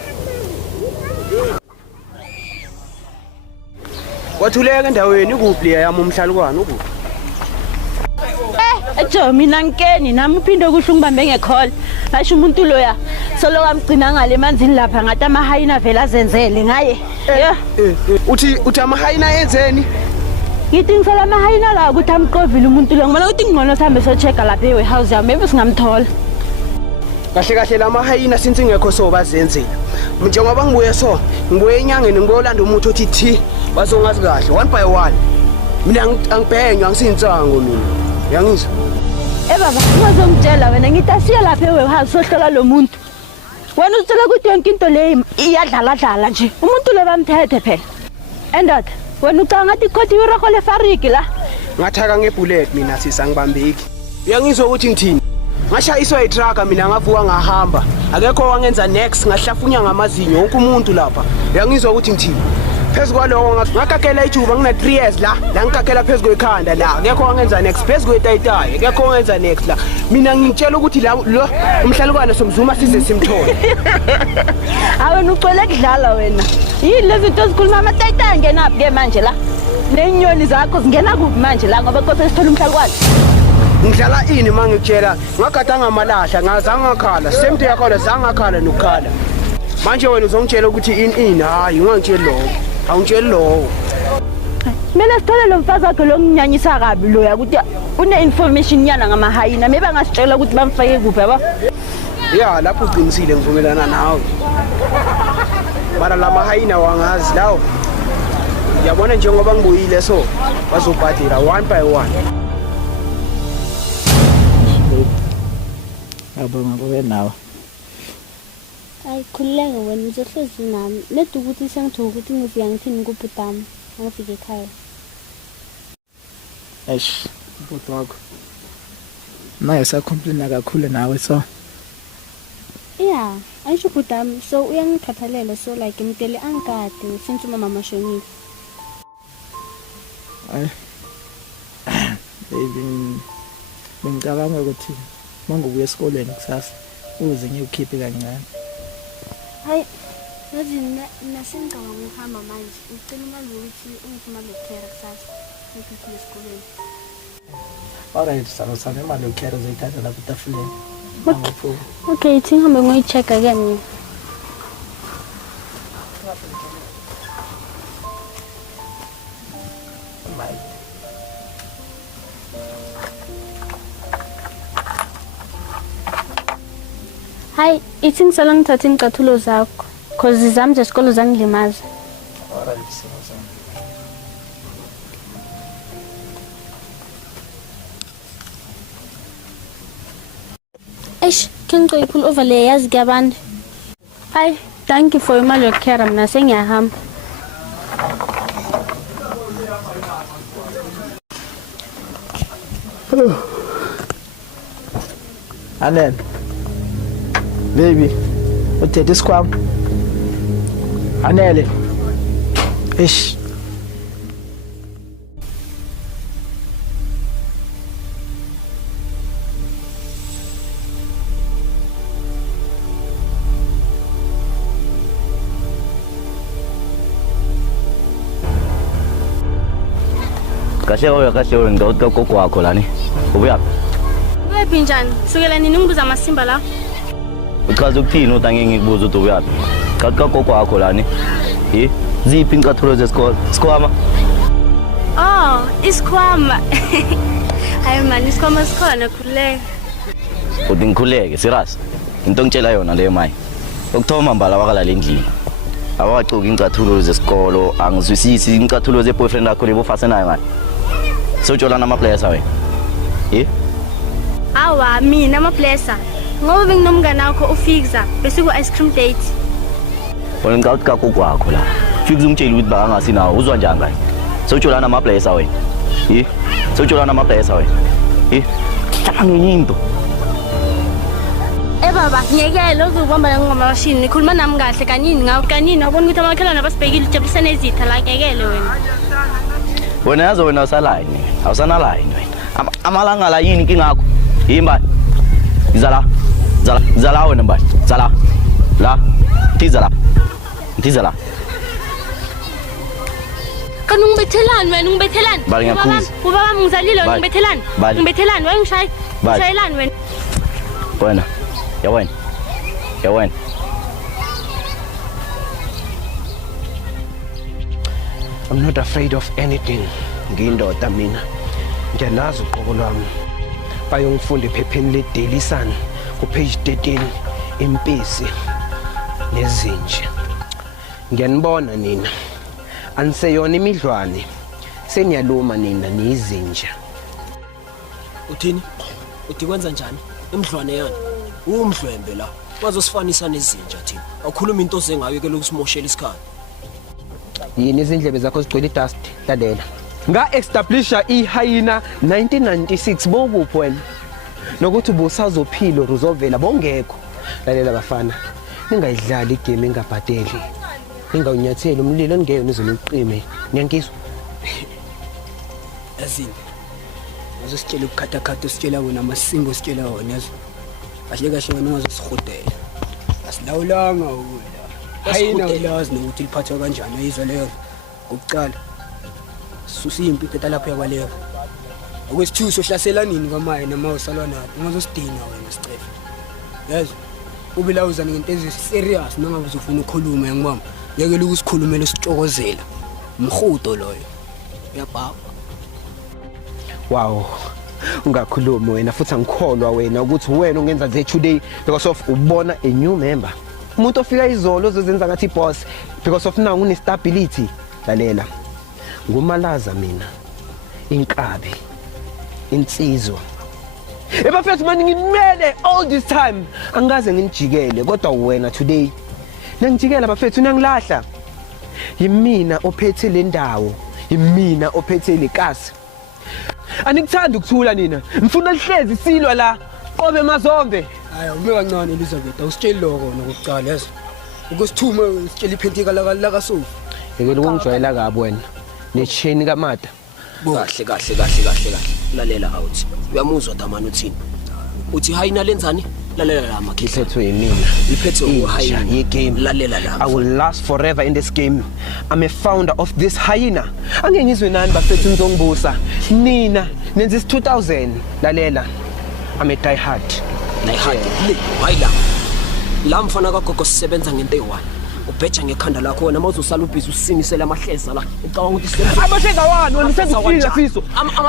Wathuleka endaweni ukuphi yami umhlalukwana ukuphi? Ejo mina ngikeni nami uphinde kusho ngibambe ngecall. Asho umuntu loya solo kamgcina ngale emanzini lapha ngathi amahayina vela azenzele ngaye. Uthi amahayina yenzeni? Ngithi ngisala amahayina la ukuthi amqovile umuntu lo ngibona ukuthi ngcono sihambe so check lapha ewarehouse yami maybe singamthola. Kahle la mahayina since ingekho so bazenzela. Njengoba ngibuye so ngibuye enyangeni ngiyolanda umuntu othi thi bazongazi kahle one by one. Mina angibhenywa ngisinsango mina. Uyangizwa? Baba ngizongitshela wena ngithi asiye lapha ewarehouse sohlola lo muntu. Wena ucela ukuthi yonke into le iyadlala nje. Umuntu lo bamthethe phela. Endod wena ucanga ngathi ikhoti irakho lefariki la. Ngathaka ngebullet mina sisangibambeki. Uyangizwa ukuthi ngithini? Ngashayiswa itraka mina ngavuka ngahamba. Akekho wangenza next ngahlafunya ngamazinyo wonke umuntu lapha. Uyangizwa ukuthi ngithini? Phezukalo ngakakela ijuba ngina 3 years la ngikakela phezulu ekhanda la akekho wangenza next phezulu etayitayi akekho wangenza next la mina ngitshela ukuthi la lo umhlalukwana somzuma size simthole. Awena ucela ukudlala wena. Yini lezi zinto zikhuluma amatayitayi ngenaphi ke manje la? Nenyoni zakho zingena kuphi manje la ngoba kose sithola umhlalukwana. Ngidlala ini mangitshela ngagadanga amalahla ngazange ngakhala same day yakho ngakhala nokukhala. Manje wena uzongitshela ukuthi ini hayi ungangitshela lokho. Awungitsheli lowo. Mina sithole lo mfazi wakhe lo nginyanyisa kabi lo yakuthi une information yana ngamahayina maybe angasitshela ukuthi bamfake kuphi yabo. Yeah, lapho uqinisile ngivumelana nawe. Mara la mahayina wangazi lawo. Yabona njengoba ngibuyile so bazobhadela one by one. Yabona ngobe nawe. Ayikhuleka wena uzohlezi nami. Nethi ukuthi sengithola ukuthi ngifika ngithini kubhutami. Ngifike ekhaya. Eish, bhuti wakho. Naye sakomplaina kakhulu nawe so. Yeah, ayisho bhutami so uyangikhathalela so like imtele angikade since umama mashonile. Ay. Baby. Ngicabanga ukuthi mangobuya esikoleni kusasa uze ngiyukhiphe kancane. Hayi, yazi nasengicabanga ukuhamba manje. Ngicela imali ukuthi ungifuna lokukera kusasa. Ngikuphi esikoleni. Alright, sana imali yokukera uzayithatha lapha etafuleni. Okay, thingambe ngoyicheck again. Hi, ithi ngisala ngithatha ingcathulo zakho cause izami zesikolo zangilimaza. Alright, Eish, can go pull over le yazi kuyabantu. Hi, thank you for imali yokukhera mina sengiyahamba. Anen. Baby, uthethe isikhwama. Anele. Eish. Kahle ngidawuka gogo wakho lani. Ubuyaphi? Uyaphi njani? Sukela nini ngibuza amasimba la? Uchaza ukuthini utange ngikubuza ukuthi ubuyaphi? Kathi gogo wakho lani. Ziphi incathulo zesikole? Sikhwama? Oh, isikhwama. Hayi man, isikhwama sikhona khuleka. Uthi ngikhuleke, serious. Into ngitshela yona leyo mayi. Ukuthoma mbala wakalala endlini. Awaqoki incathulo zesikolo, angizwisisi incathulo ze-boyfriend yakho lebofase nayo manje. Sojolana ama-players wena. Awa, mina ama-placer. Ngoba benginomngane wakho uFixa, bese ku-ice cream date. Wena ngicabanga ukuthi kwakho la. Fixa ungitshela ukuthi bakangasi nawo, uzwa njani kahle? Sojolana ama-players wena. Sojolana ama-players wena. Hlala ngenye into. Baba, ngiyekele uzubamba la ngamashini. Nikhuluma nami kahle kanini ngawo kanini wabona ukuthi amakhelwane abasibhekile ujabulisa nezitha la ngiyekele wena. Wena yazo wena usalayini. Awusana line wena. Amalanga la yini inkinga yakho? Yimbani? Zala wena mbani. Zala. La. Tiza la. Kan ungibethelani wena ungibethelani? Bali ngiyakhuza. Ubaba ngizalile wena ungibethelani? Ungibethelani wena ngishaya. Ngishayelani wena? Wena. Ya wena. I'm not afraid of anything. Ngiyindoda mina. Ngiyalazi uqobo lwami. Bayongifunda ephepheni le-Daily Sun ku-page 13 impisi nezinja. Ngiyanibona nina. Aniseyona imidlwane. Seniyaluma nina niyizinja. Uthini? Uthi kwenza njani? Imidlwane yana. Umdlwembe la. Bazosifanisa nezinja thina. Awukhuluma into zengayo ke lokusimoshela isikhathi. Yini izindlebe zakho zigcwele dust lalela. Nga-establisha i-hyena 1996 bokuphi wena nokuthi ubusazophila uzovela bongekho. Lalela bafana, ningayidlali igame engabhadeli, ningawunyatheli umlilo ningeke nizoniqime. Niyangizwa? Yazini uzositshela ukukhatha usitshela wena amasingo usitshela wona yazi kahle wena ungazosihudela asilawulanga wena hayina ulazi nokuthi liphathwa kanjani ayizwa leyo ukucala susimpi phela lapha yakwaleyo okwesithuso hlasela nini kwamaye namawusalwa nayo ungazosidina wena sicefe yazi ube la uzana ngento eziserious noma uzofuna ukukhuluma yangibamba yekela ukusikhulumela usitshokozela umhudo loyo uyabhaba. Wow, ungakhulumi wena futhi angikholwa wena ukuthi wena ungenza nje today because of ubona a new member. Umuntu ofika izolo ozozenza ngathi boss because of now une stability. Lalela. Ngumalaza mina. Inkabi. Insizwa. Ebafethu manje ngimele all this time. Angaze nginijikele kodwa wena today. Nangijikela bafethu nangilahla. Yimina ophethe le ndawo. Yimina ophethe le kasi. Anikuthanda ukuthula nina. Mfuna lihlezi silwa la. Qobe mazombe. Hayi ube kancane Elizabeth awusitsheli lokho nokucala yazi. Ukusithuma usitshela iphentika la kaSofi. Yekela ukungijwayela kabi wena. Necheni kaMada. Kahle. Lalela out. Uyamuzwa damani uthini? Uthi hayina lenzani? Lalela la makhehla. Liphetho yimina. Liphetho uhayina game. Lalela la. I will last forever in this game. I'm a founder of this hyena. Angeke ngizwe nani bafethu nizongibusa. Nina nenza 2000. Lalela. I'm a die hard. Bayila. La mfana kagogo sisebenza ngento eyi1. Ubheja ngekhanda lakho wena mawuzosala ubhizi usinisela amahleza la. Ucabanga ukuthi amahleza wani wena sengifika fiso.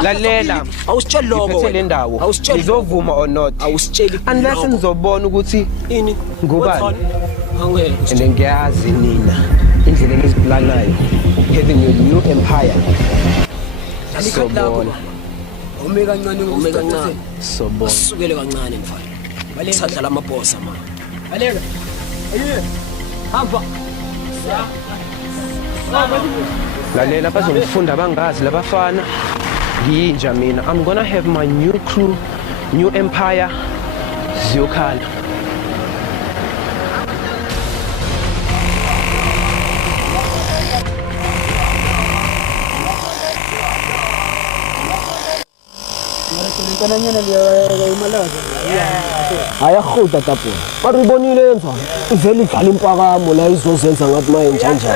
Lalela. Awusitsheli lokho wena. Lendawo. Ngizovuma or not. Awusitsheli. Unless ngizobona ukuthi ini ngubani. Angeke. And ngiyazi nina indlela enizplanayo. Having your new empire. Sobona. Ume kancane sobona. Sukele kancane mfana. Balethatha la mabossa mama. Baleka. Ayiye. Hamba. Lalela bazongifunda bangazi labafana. Ngiyinja mina. I'm gonna have my new crew, new empire. Ziyokhala. Ayakhuda tapo. Baribonile emva. Ivele idlala impakamo la izozenza ngathi maye njanja.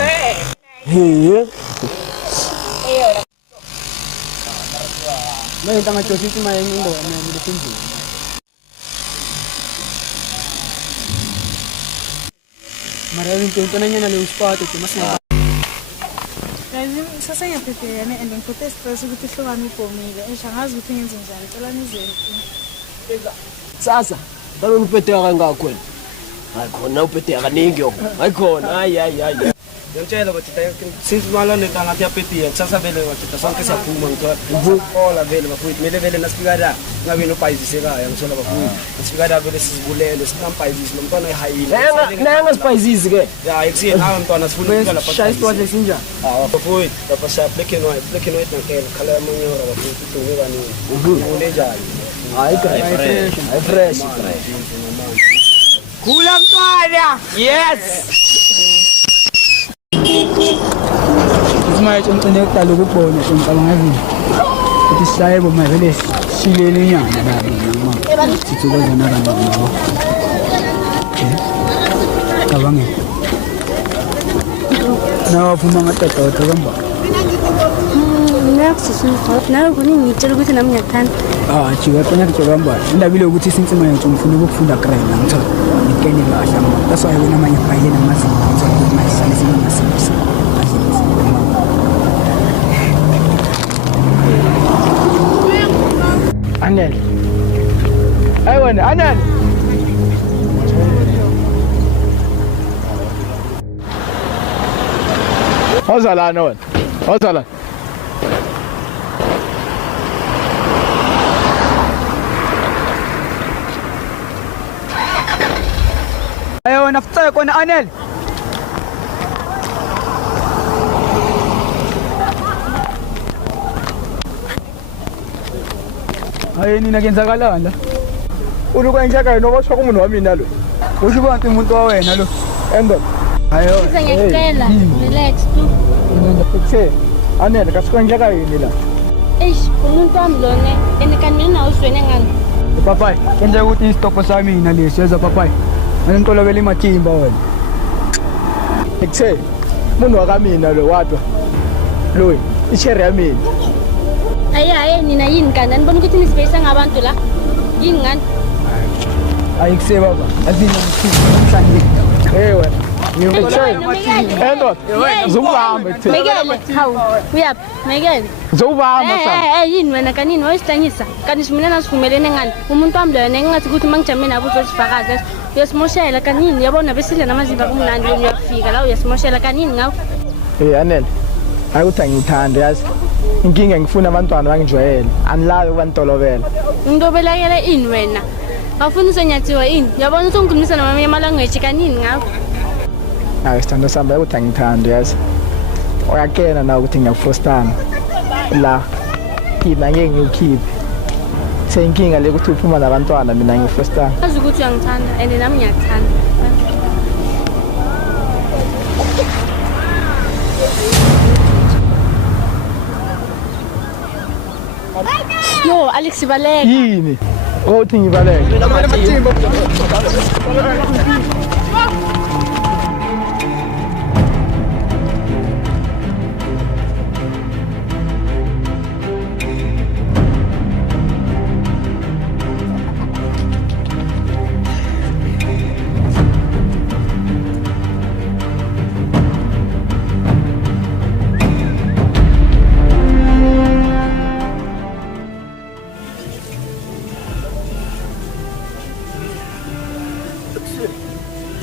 Hey. Maye tanga chosi maye ndo ame ndifundile. Mara into nanyana le usipate kumasina. Sasa ngiyaphephela and ngiphethe stress ukuthi ihlokami ibhomile eshangazi ukuthi ngenze njani cela nizeni Sasa balona uphethe kangaka wena hayi khona upete akaningi yo hayi khona hayi ngiyakutshela batita since malone tangathi yapetiya kusasa vele batita sonke siyaphuma ngithola vele bafowethu kumele vele nasifika la ngabe nopayizisekayo ngisola bafowethu nasifika la vele sizibulele singampayizisi lo mntwana ehayile nanga sipayizisi ke ya ekuseni nawe mntwana sifuna ukudla lapha shaya isipotle sinjani bafowethu lapha siya black and white nakela khala amanyora bafowethu udume kaningi ule njani hayi fresh khula mntwana yes Ismail umcane ukudala ukubona ngicabanga ngini ukuthi sishayebo manje vele shilele inyanga la mama sithi kwenza nalo ngabo cabanga nawa phuma ngatata ucabanga nawe kuni ngitshela ukuthi nami ngiyakuthanda jiwa penya kucabanga indabile ukuthi sintsima yethu ngifuna ukufunda grade ngithola ngikene kahle mama that's why wena manje bayile namazinga ngithola ukuthi mayisale singamasisi Anel. Hey wena Anel. Ozalana wena. Ozalana. Hey wena futhi kona Anel. Hayi nina kenzakalani la? Ulukwenjaka yena obasho kumuntu wami nalo. Usho kwanti umuntu wawena lo. Endo. Hayo. Ngiyacela, relax tu. Nenda phethe. Anele kasikwenjaka yini la? Eish, umuntu wami lona, enikani mina uzwene ngani? Papai, kenza ukuthi isitoko sami mina lesi yeza papai. Anintolobela imathimba wena. Phethe. Umuntu wakamina lo wadwa. Lo, icherry yami. Hayi nina yini kanti anibona ukuthi nisibeyisa ngabantu la? Yini ngani? Ayikuse baba, azina mhlanje. Wena. Endo, zokubamba ekuthe. Mekele, hawu, uyaphi? Mekele. Zokubamba sa. Yini wena kanini wayisihlanyisa? Kanti mina nasivumelene ngani? Umuntu wami loyena engathi ukuthi mangijame nabo uzosifakaza. Uyasimoshela kanini? Yabona besidla namazimba kumnandi uyafika la uyasimoshela kanini ngawo? Anele. Ayuthi ngithanda yazi. Inkinga ngifuna abantwana bangijwayele. Anilawe ubantolobela. Ngidobelakele ini wena? Awufuna usenyathiwa ini? Yabona ukuthi ungikhulumisa namanye amalanguage kanini ngawo? Hayi sithando sami ayuthi ngithanda yazi. Uyakena na ukuthi ngiyakufostana. La. Mina ngeke ngikhiphe. Senkinga le ukuthi uphuma nabantwana mina ngifostana. Azi ukuthi uyangithanda and nami ngiyakuthanda. Yo, Alex Baleka. Yini? Othi ngibaleka.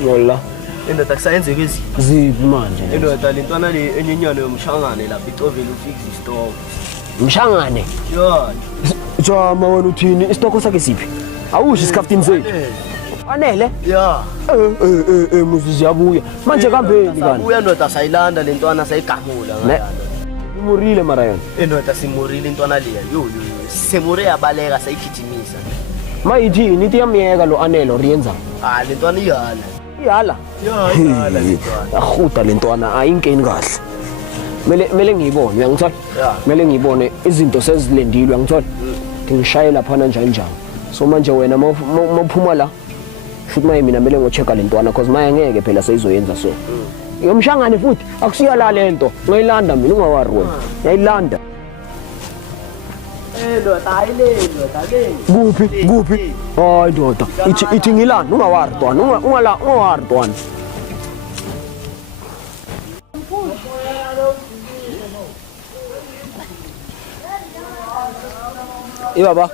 Ngola. Indoda kusayenzeka ziphi manje? Indoda lentwana le enyenyane yomshangane lapha icovela ufix istoko. Mshangane? Yho. Jama wena uthini? Isitoko sakhe siphi? Awusho isikhaftini sethu. Anele? Ya. Muzi ziyabuya. Manje kambeni kanti? Uya ndoda sayilanda lentwana sayigamula ngayana. Imurile mara yona. Indoda simurile intwana leya. Yo. Semure yabaleka sayigijimisa. Mayithini ithi yamyeka lo Anele oriyenza? Lentwana iyala. Iyala? Ya, iyala lentwana. Akhuda lentwana ayinkeni kahle. Mele ngiyibone, uyangithola? Mele ngiyibone izinto sezilendile, uyangithola? Ngishaye lapha njani. So manje wena mawuphuma la futhi maye mina mele ngochecka lentwana because maye ngeke phela seyizoyenza so. Yomshangane futhi akusiyala lento. Ngiyilanda mina ungawari wena. Ngiyilanda. Ndoda ayile. Kuphi? Hayi ndoda. Ithi ngilanda ungawari ntwana. Ungawari ntwana. Baba.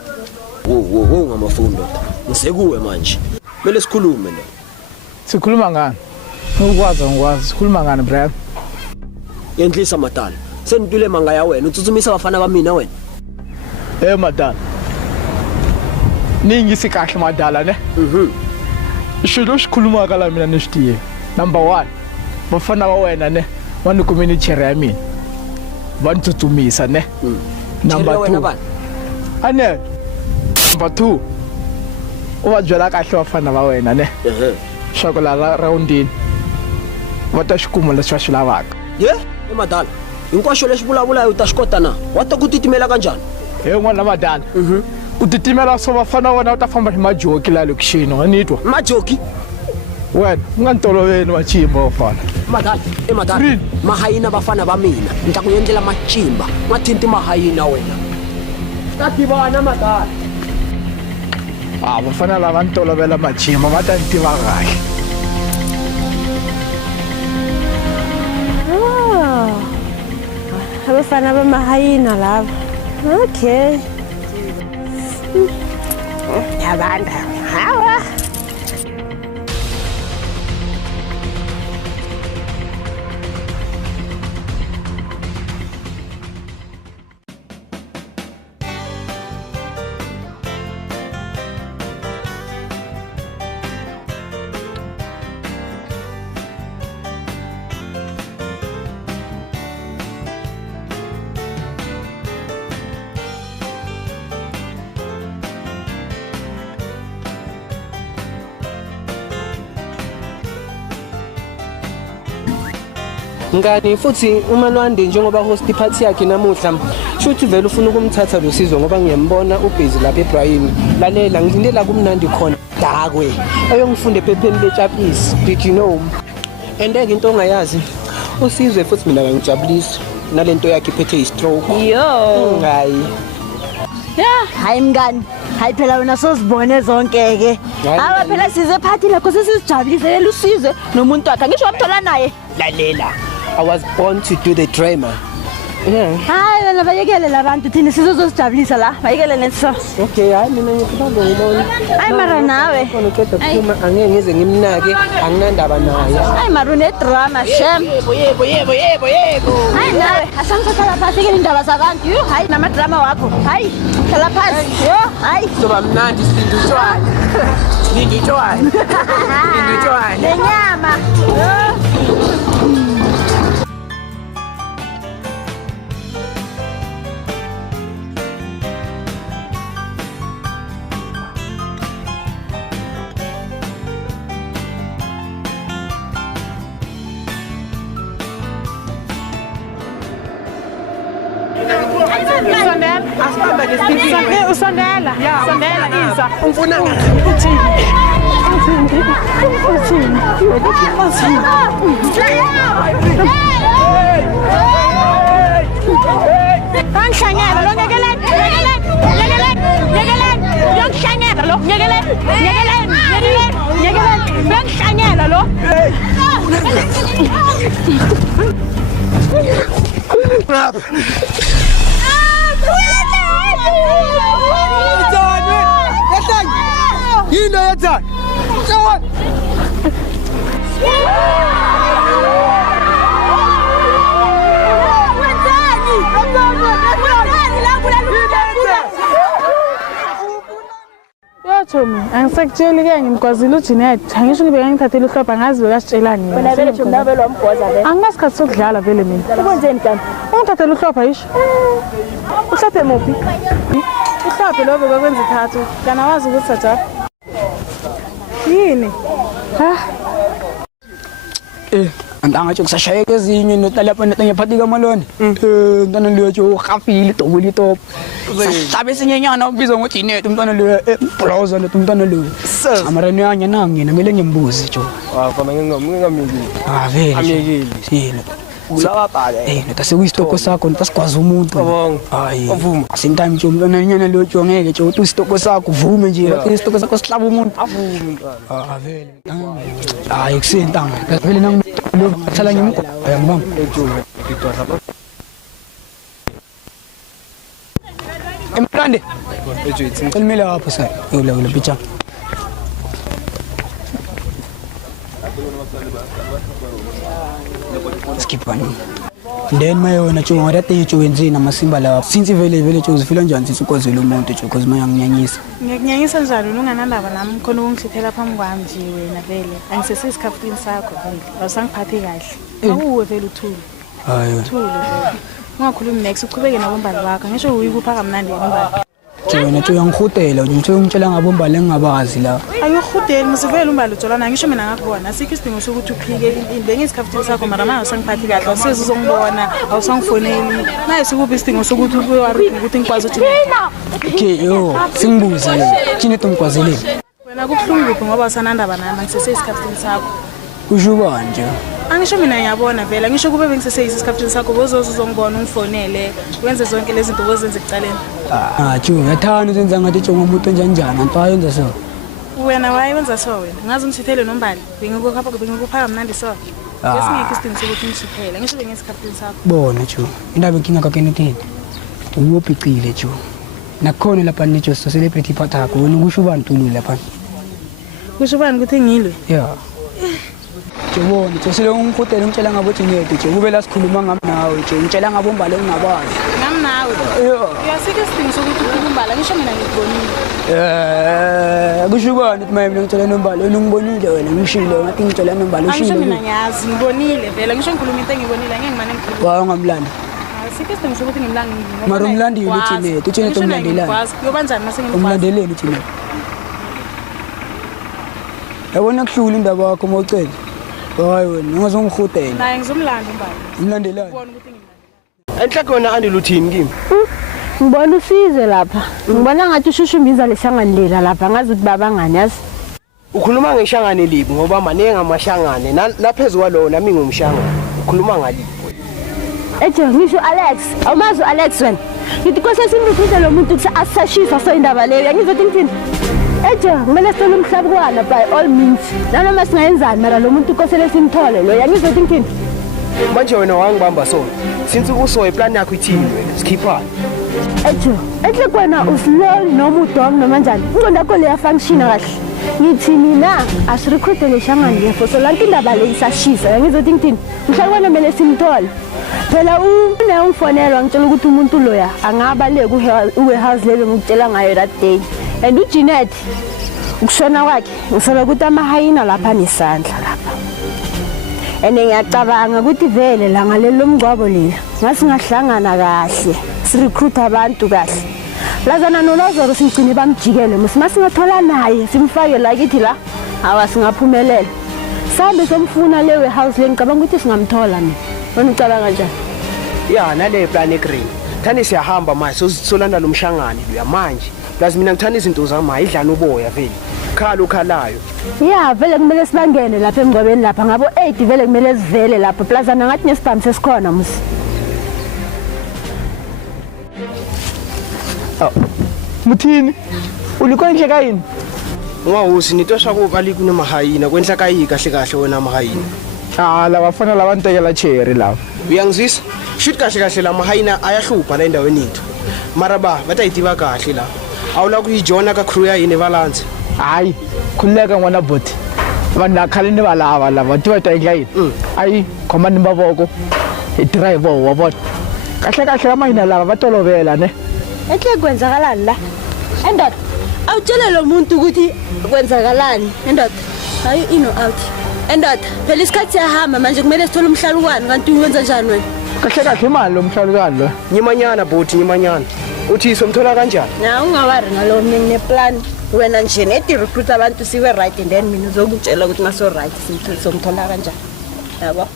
Wo ngamafundo. Ngisekuwe manje. Mele sikhulume la. Sikhuluma ngani? Ngikwazi sikhuluma ngani Brian? Yendlisa madala. Senitule manga ya wena utsutsumisa bafana ba mina wena. Madala. Ningi sikahle madala ne? Ishilo sikhuluma kala mina neshitiye. Number 1. Bafana ba wena ne? Wani community chair ya mina. Bantutumisa ne? Number 2. Ane. Number 2. Uwajwela kahle bafana ba wena ne? Shokola roundini. Wata xikumo leswi swi lavaka. Madala. Hinkwasho leswi vulavulayo u ta swi kota na. Wa ta ku titimela kanjani? N'wana madala. Ku titimela so bafana wena u ta famba hi majoki la lokushini wa nitwa. Majoki? Wena u nga ntoloveli wa chimba bafana. Madala, madala. Mahayina bafana ba mina. Nta ku endlela machimba. Mathinti mahayina wena. Tativana madala. Bafana lava ntolovela machimba va ta ntiva kahle. Abafana bamahayina lava. Okay. Yabanda. Hawa. Ngani futhi uma Lwande njengoba host party yakhe namuhla shuthi vele ufuna ukumthatha lo Sizwe ngoba ngiyambona ubhizi lapha eBrayini lalela ngilindela kumnandi khona dakwe ayongifunde ephepheni letshapisi did you know endeke into ongayazi uSizwe futhi mina ngijabulisa nalento yakhe iphethe i-stroke hayi hayi mngani hayi phela wena sozibone zonke ke aba phela size party lakho sesizijabulise yena uSizwe nomuntu wakhe ngisho wamthola naye lalela I was born to do the drama. Hayi wena bayekele labantu thina sizozosijabulisa la bayekele lenso. Okay hayi mina ngifuna ngibone. Hayi mara nawe. Khona uqeda kuphuma angeke ngize ngimnake anginandaba naye. Hayi mara une drama shem. Yebo. Hayi nawe asamthatha phansi ke indaba zabantu. Hayi nama drama wakho. Hayi hlala phansi. Hayi soba mnandi sindutshwana. Sindutshwana. Nenyama. Usondela Isa ufuna Angishanyela lo nyekeleni yongishanyela lo nyekeleni yongishanyela lo Yini yenza? Yawa. Yothumi angisakutsheli ke ngimgwazile uJinet angisho ngibeka ngithathele uhlopha ngazi bekasitshelani wena vele thumna lo mgwaza le anginasikhathi sokudlala vele mina ubonzeni kanti ungithathele uhlopha yisho uhlophe muphi uhlophe lo bekwenza ithathu kana wazi ukuthi thatha yini andangatsho kusashayeka ezinye notalapha netanyaphathi kamalone umntwana leyo ukhafile idobula itopo sahlabe esinyenyana ubizwa ngoJinet umntwana leyo browser leyo umntwana leyo amarene yanye nami yena kumele ngimbuze jo kama ngingamyekile vele amyekile sile ulawa bhake notasekuyisitoko sakho notasikwazi umuntu hayi avuma sentime jo umntwana nyana leyo jo ngeke jo uthi isitoko sakho uvume nje isitoko sakho sihlaba umuntu avume vele hayi kusentanga vele nang lo thala ngimko ayangibamba Emplande elimile lapho sa yula picha Skipani. Then my own cho ngora te cho wenzina masimba la since vele cho zifila njani sikwazela umuntu cho cause mayanginyanyisa. Ngikunyanyisa njalo unganandaba nami khona ungithithela phambi kwami nje wena vele angisesisikhaftini sakho vele awusangiphathi kahle awuwe vele uthule Hayi uthule vele ungakhulumi next uqhubeke nabombali bakho ngisho uyikupha kamnandi yombali wena cho yangihutela nje ungitshela ngabombali engingabazi la angihudeli musivele umbali utsolana ngisho mina ngakubona asikho isidingo sokuthi uphike into bengisikhaftini sakho mara manje usangiphathi kahle awusezi uzongibona awusangifoneli naye sikuphi isidingo sokuthi uwari ukuthi ngikwazi ukuthi okay yo singibuze thina tomgwazeleni wena kubuhlungu kuphi ngoba usanandaba nami ngisesesikhafini sakho usho kanje angisho mina ngiyabona vela ngisho kube bengisesesikhafini sakho bozozongibona ungifonele wenze zonke lezi zinto bozenze ekucaleni jo yathanda uzenza ngathi jonga umuntu onjanjani anto ayenza so wena wayenza so wena ngazi ungithithele nombali bengikupha kamnandi so ngesingekho isidingo sokuthi ngishithele ngisho bengisikhaftini sakho bona jo indaba inkinga kakenithini uwopicile jo nakhona lapha nijo so celebrity pathako wena kusho ubani Ntuli lapha kusho ubani ukuthi ngilwe yeah Jobona sesile ungikutela ngitshela ngabo Jinete nje kube la sikhuluma ngami nawe nje ngitshela ngabo Mbali engingabazi ngami nawe uyasike isidingo sokuthi ukumbala ngisho mina ngikubonile kusho ubani ukuthi mina ngitshela nombali wena ungibonile wena ngishilo ngathi ngitshela nombali ushilo ngisho mina ngiyazi ngibonile vela ngisho ngikhuluma into engibonile ngeke ngimane ngikhuluma wa ungamlandi asike isidingo sokuthi ngimlanga ngini mara umlandi yini Jinete Jinete umlandelani yoba njani mase ngimkwazi umlandeleni Jinete yabona kuhlula indaba yakho mawucela hayi wena ungazongihutela naye ngizomlanda umbali umlandelani ubona ukuthi ngimlanda enhla khona andiluthini kimi ngibona usize lapha ngibona ngathi ushushumbiza leshanganlela lapha ngazi ukuthi babangani yazi ukhuluma ngeshangane libi ngoba manenge amashangane naphezulu kwalo nami ngumshangane ukhuluma ngalibo eje ngisho Alex awumazi Alex wena ngithi kosesimbuthise lo muntu asashisa so indaba leyo yangizothi ngithini eje kumele sicela umhlabukwana by all means nanoma singayenzani mara lo muntu kosele simthole lo yangizothi ngithini manje wena wangibamba so since uso iplan yakho ithini wena sikhipha ehle kwena uslol noma udom noma njani ingqondo yakho le yafunction kahle ngithi mina asirecruite leshangane lefo so lanti indaba le isashisa yangizothi ngithini mhlabukwana mele simthole phela une umfonelo ngitshela ukuthi umuntu loya angabaleke uwarehouse lebe ngikutshela ngayo that day and uJinette ukushona kwakhe ngisola ukuthi amahayina lapha nesandla lapha ene ngiyacabanga ukuthi vele la ngalelo mngcwabo lela ngasingahlangana kahle sirecruit abantu kahle lazana noLazaro singcine bamjikele masisingathola naye simfake la kithi la hawa singaphumelela sambe somfuna le warehouse le ngicabanga ukuthi singamthola mina wena ucabanga kanjani ya nale plan egreen thani siyahamba manje sosolanda lo mshangane lo manje plus mina ngithanda izinto zami ayidlana uboya vele khala ukhalayo ya vele kumele sibangene lapha emngcwabeni lapha ngabo 8 vele kumele sivele lapha plus ana ngathi nesibhamu sesikhona musi muthini ulikonje kayini ungawusi nitosha kubali kunomahayina kwenhla kayi kahle kahle wena mahayina la bafana labantekela cherry lapha uyangizisa shoot kahle kahle la mahayina ayahlupha la endaweni yethu mara batayitiva kahle la awula kuyijona ka crew ya yini balance hayi khuleka ngwana bot abantu akhaleni balava lava tiweta yini ayi command mbaboko driver wabona kahle kahle amahina lava batolovela ne ehle kwenzakalani la endoda awutshela lo muntu ukuthi kwenzakalani endoda hayi ino out endoda phela isikhathi siyahamba manje kumele sithole umhlalukwane kanti uwenza njani wena kahle kahle imali lo mhlalukwane lo nyimanyana boti nyimanyana uthi somthola kanjani na ungawari ngalo mina ngine-plan wena nje nedi recruit abantu siwe right and then mina uzokutshela ukuthi ngaso right somthola kanjani yabo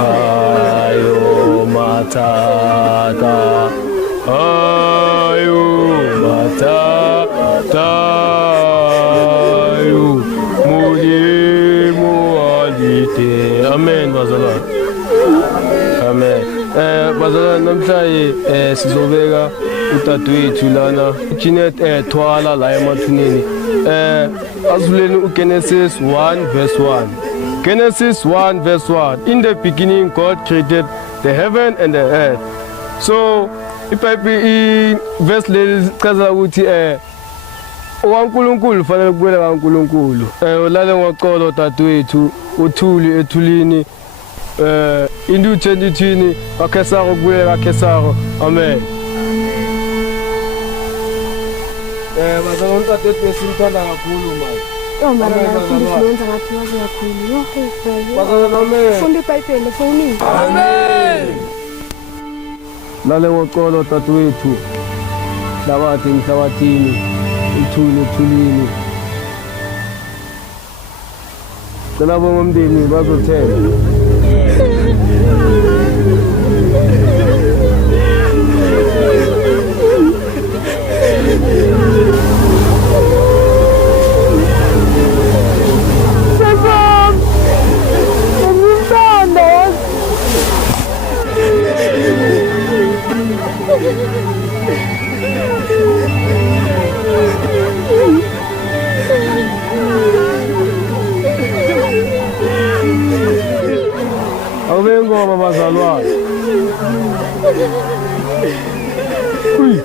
Ayo matata, ayo matata, ayo mulimu alite. Amen, bazala. Amen. Bazalwane namhlanje sizobeka udadewethu lana Jeanette Thwala la emathuneni. Asivuleni uGenesis 1 verse 1. Genesis 1 verse 1. In the beginning God created the heaven and the earth. So iBhayibheli verse leli sichaza ukuthi uNkulunkulu fanele kubele kaNkulunkulu. Ulale ngoqolo dadewethu uthuli ethulini into 2020 akesaro kubuyela akesaro. Amen. Bazalwane dadewethu besimthanda kakhulu manje. Mara nafundisenza ngathi wazi kakhulu. Bazalwane Funda iBhayibheli efonini. Amen. Lale ngoqolo dadewethu labathi emhlabathini uthule ethulini. Cela bonke umndeni bazothela. Awengoma bazalwane. Uy.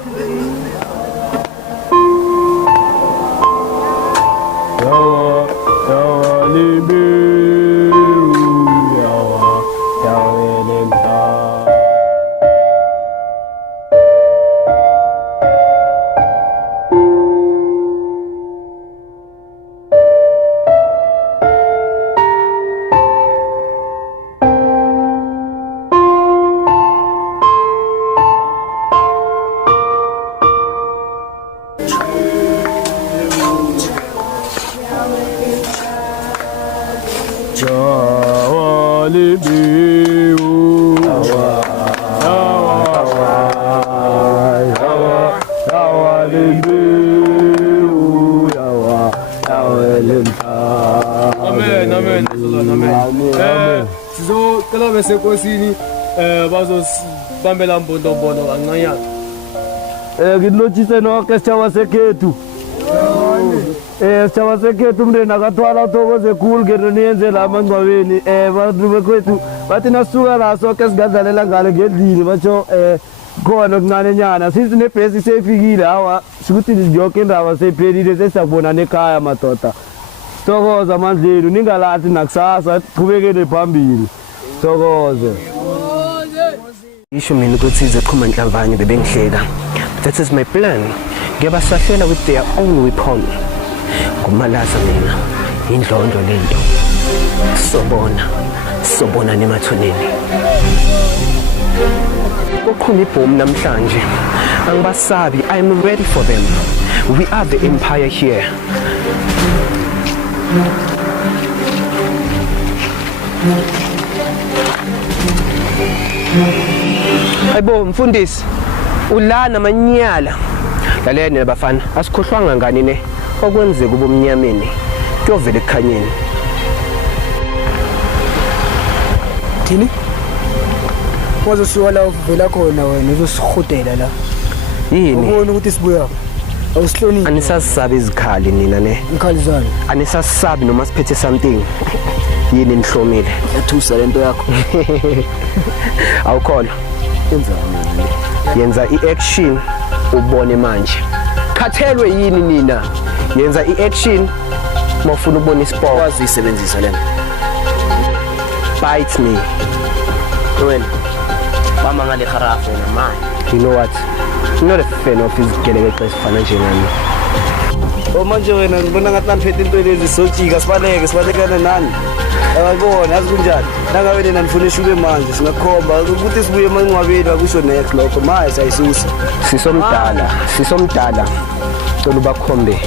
Yawa libe. Yawa lenta. Sizocela besekosini bazosibambela mbondombono kancanyana. Ngilotshise nonke sitshaba sekhethu. Sitshaba sekhethu umndeni akathwala thokoze khulu ngento niyenze la amangcwabeni. Bantu bekwethu bathi nasuka la sonke singadlalela ngale ngendlini batsho khona okuncane nyana since nebhesi seyifikile hawa sikuthi yonke indaba seyiphelile sesiyabona nekhaya madoda. Thokoza amandleni ningalathi nakusasa qhubekele phambili. Thokoze. Isho mina ukuthi izeqhuma Nhlanvanye bebengihleka. That is my plan. Ngiyabasahlela with their own weapon. Ngumalaza mina indlondo lento. Sobona nemathuneni. Uqhuma ibhomu namhlanje. Angibasabi, I am ready for them. We are the empire here. Hayibo mfundisi ulana manyala lalene nabafana asikhohlwanga ngani ne okwenzeka ubumnyameni kuyovela ekukhanyeni thini wazosuka la uvela khona wena uzosihudela la yini ubona ukuthi sibuya awusihloniphi anisasabi izikhali nina ne ikhali zani anisasabi noma siphethe something yini nihlomile yathusa lento yakho awukholwa yenza i-action ubone manje khathelwe yini nina yenza i-action mawufuna ukubona isport wazi isebenzisa lena bite me wena bama ngale kharafu wena manje you know what I'm not a fan of izigelekeqe esifana njengami manje wena ngibona ngathi naniphethe into lezi sojika sibalekane nani akubona yazi kunjani nangabe nina nifuna ishube manje singakhomba ukuthi sibuye emangcwabeni akusho next lokho manje sayisusa sisomdala cela ubakhombe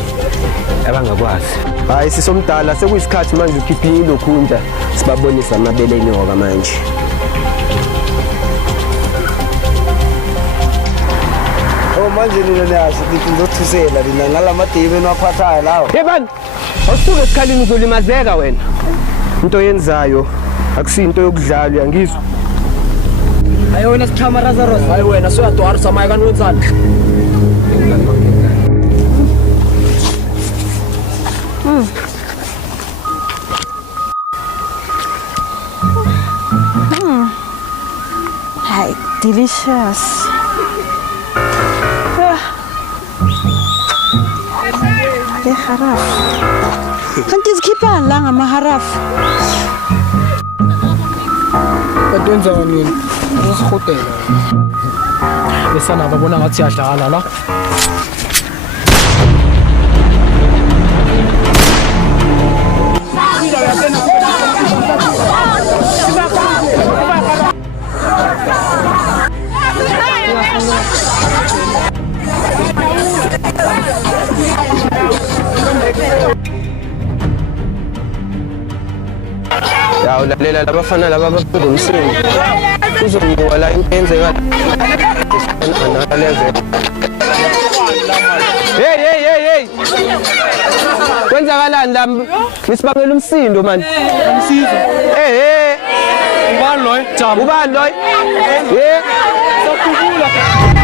abangakwazi hayi sisomdala sekuyisikhathi manje ukhiphe ilokhunja sibabonisa amabele enyoka manje manje nina niyasho ukuthi ngizothusela nina ngalamadebe enwaphathayo lawo yebani awusuke esikhalini uzolimazeka wena into yenzayo akusinto yokudlala uyangizwa. Hayi wena sichama Lazarus. Hayi wena soyadwarisa manje kanwenzani? Hi, delicious. Haraf. Kanti zikhipha la ngamaharafu. Badwenza nini? Usihotela. Besana babona ngathi siyadlala la. Ya ulalela labafana laba bafunda umsindo. Kuzomniwa la into enzeka. Hey. Kwenzakalani la? Nisibangela umsindo man. Umsindo. Hey. Ubani loyo? Jama. Ubani loyo? Sokhulula.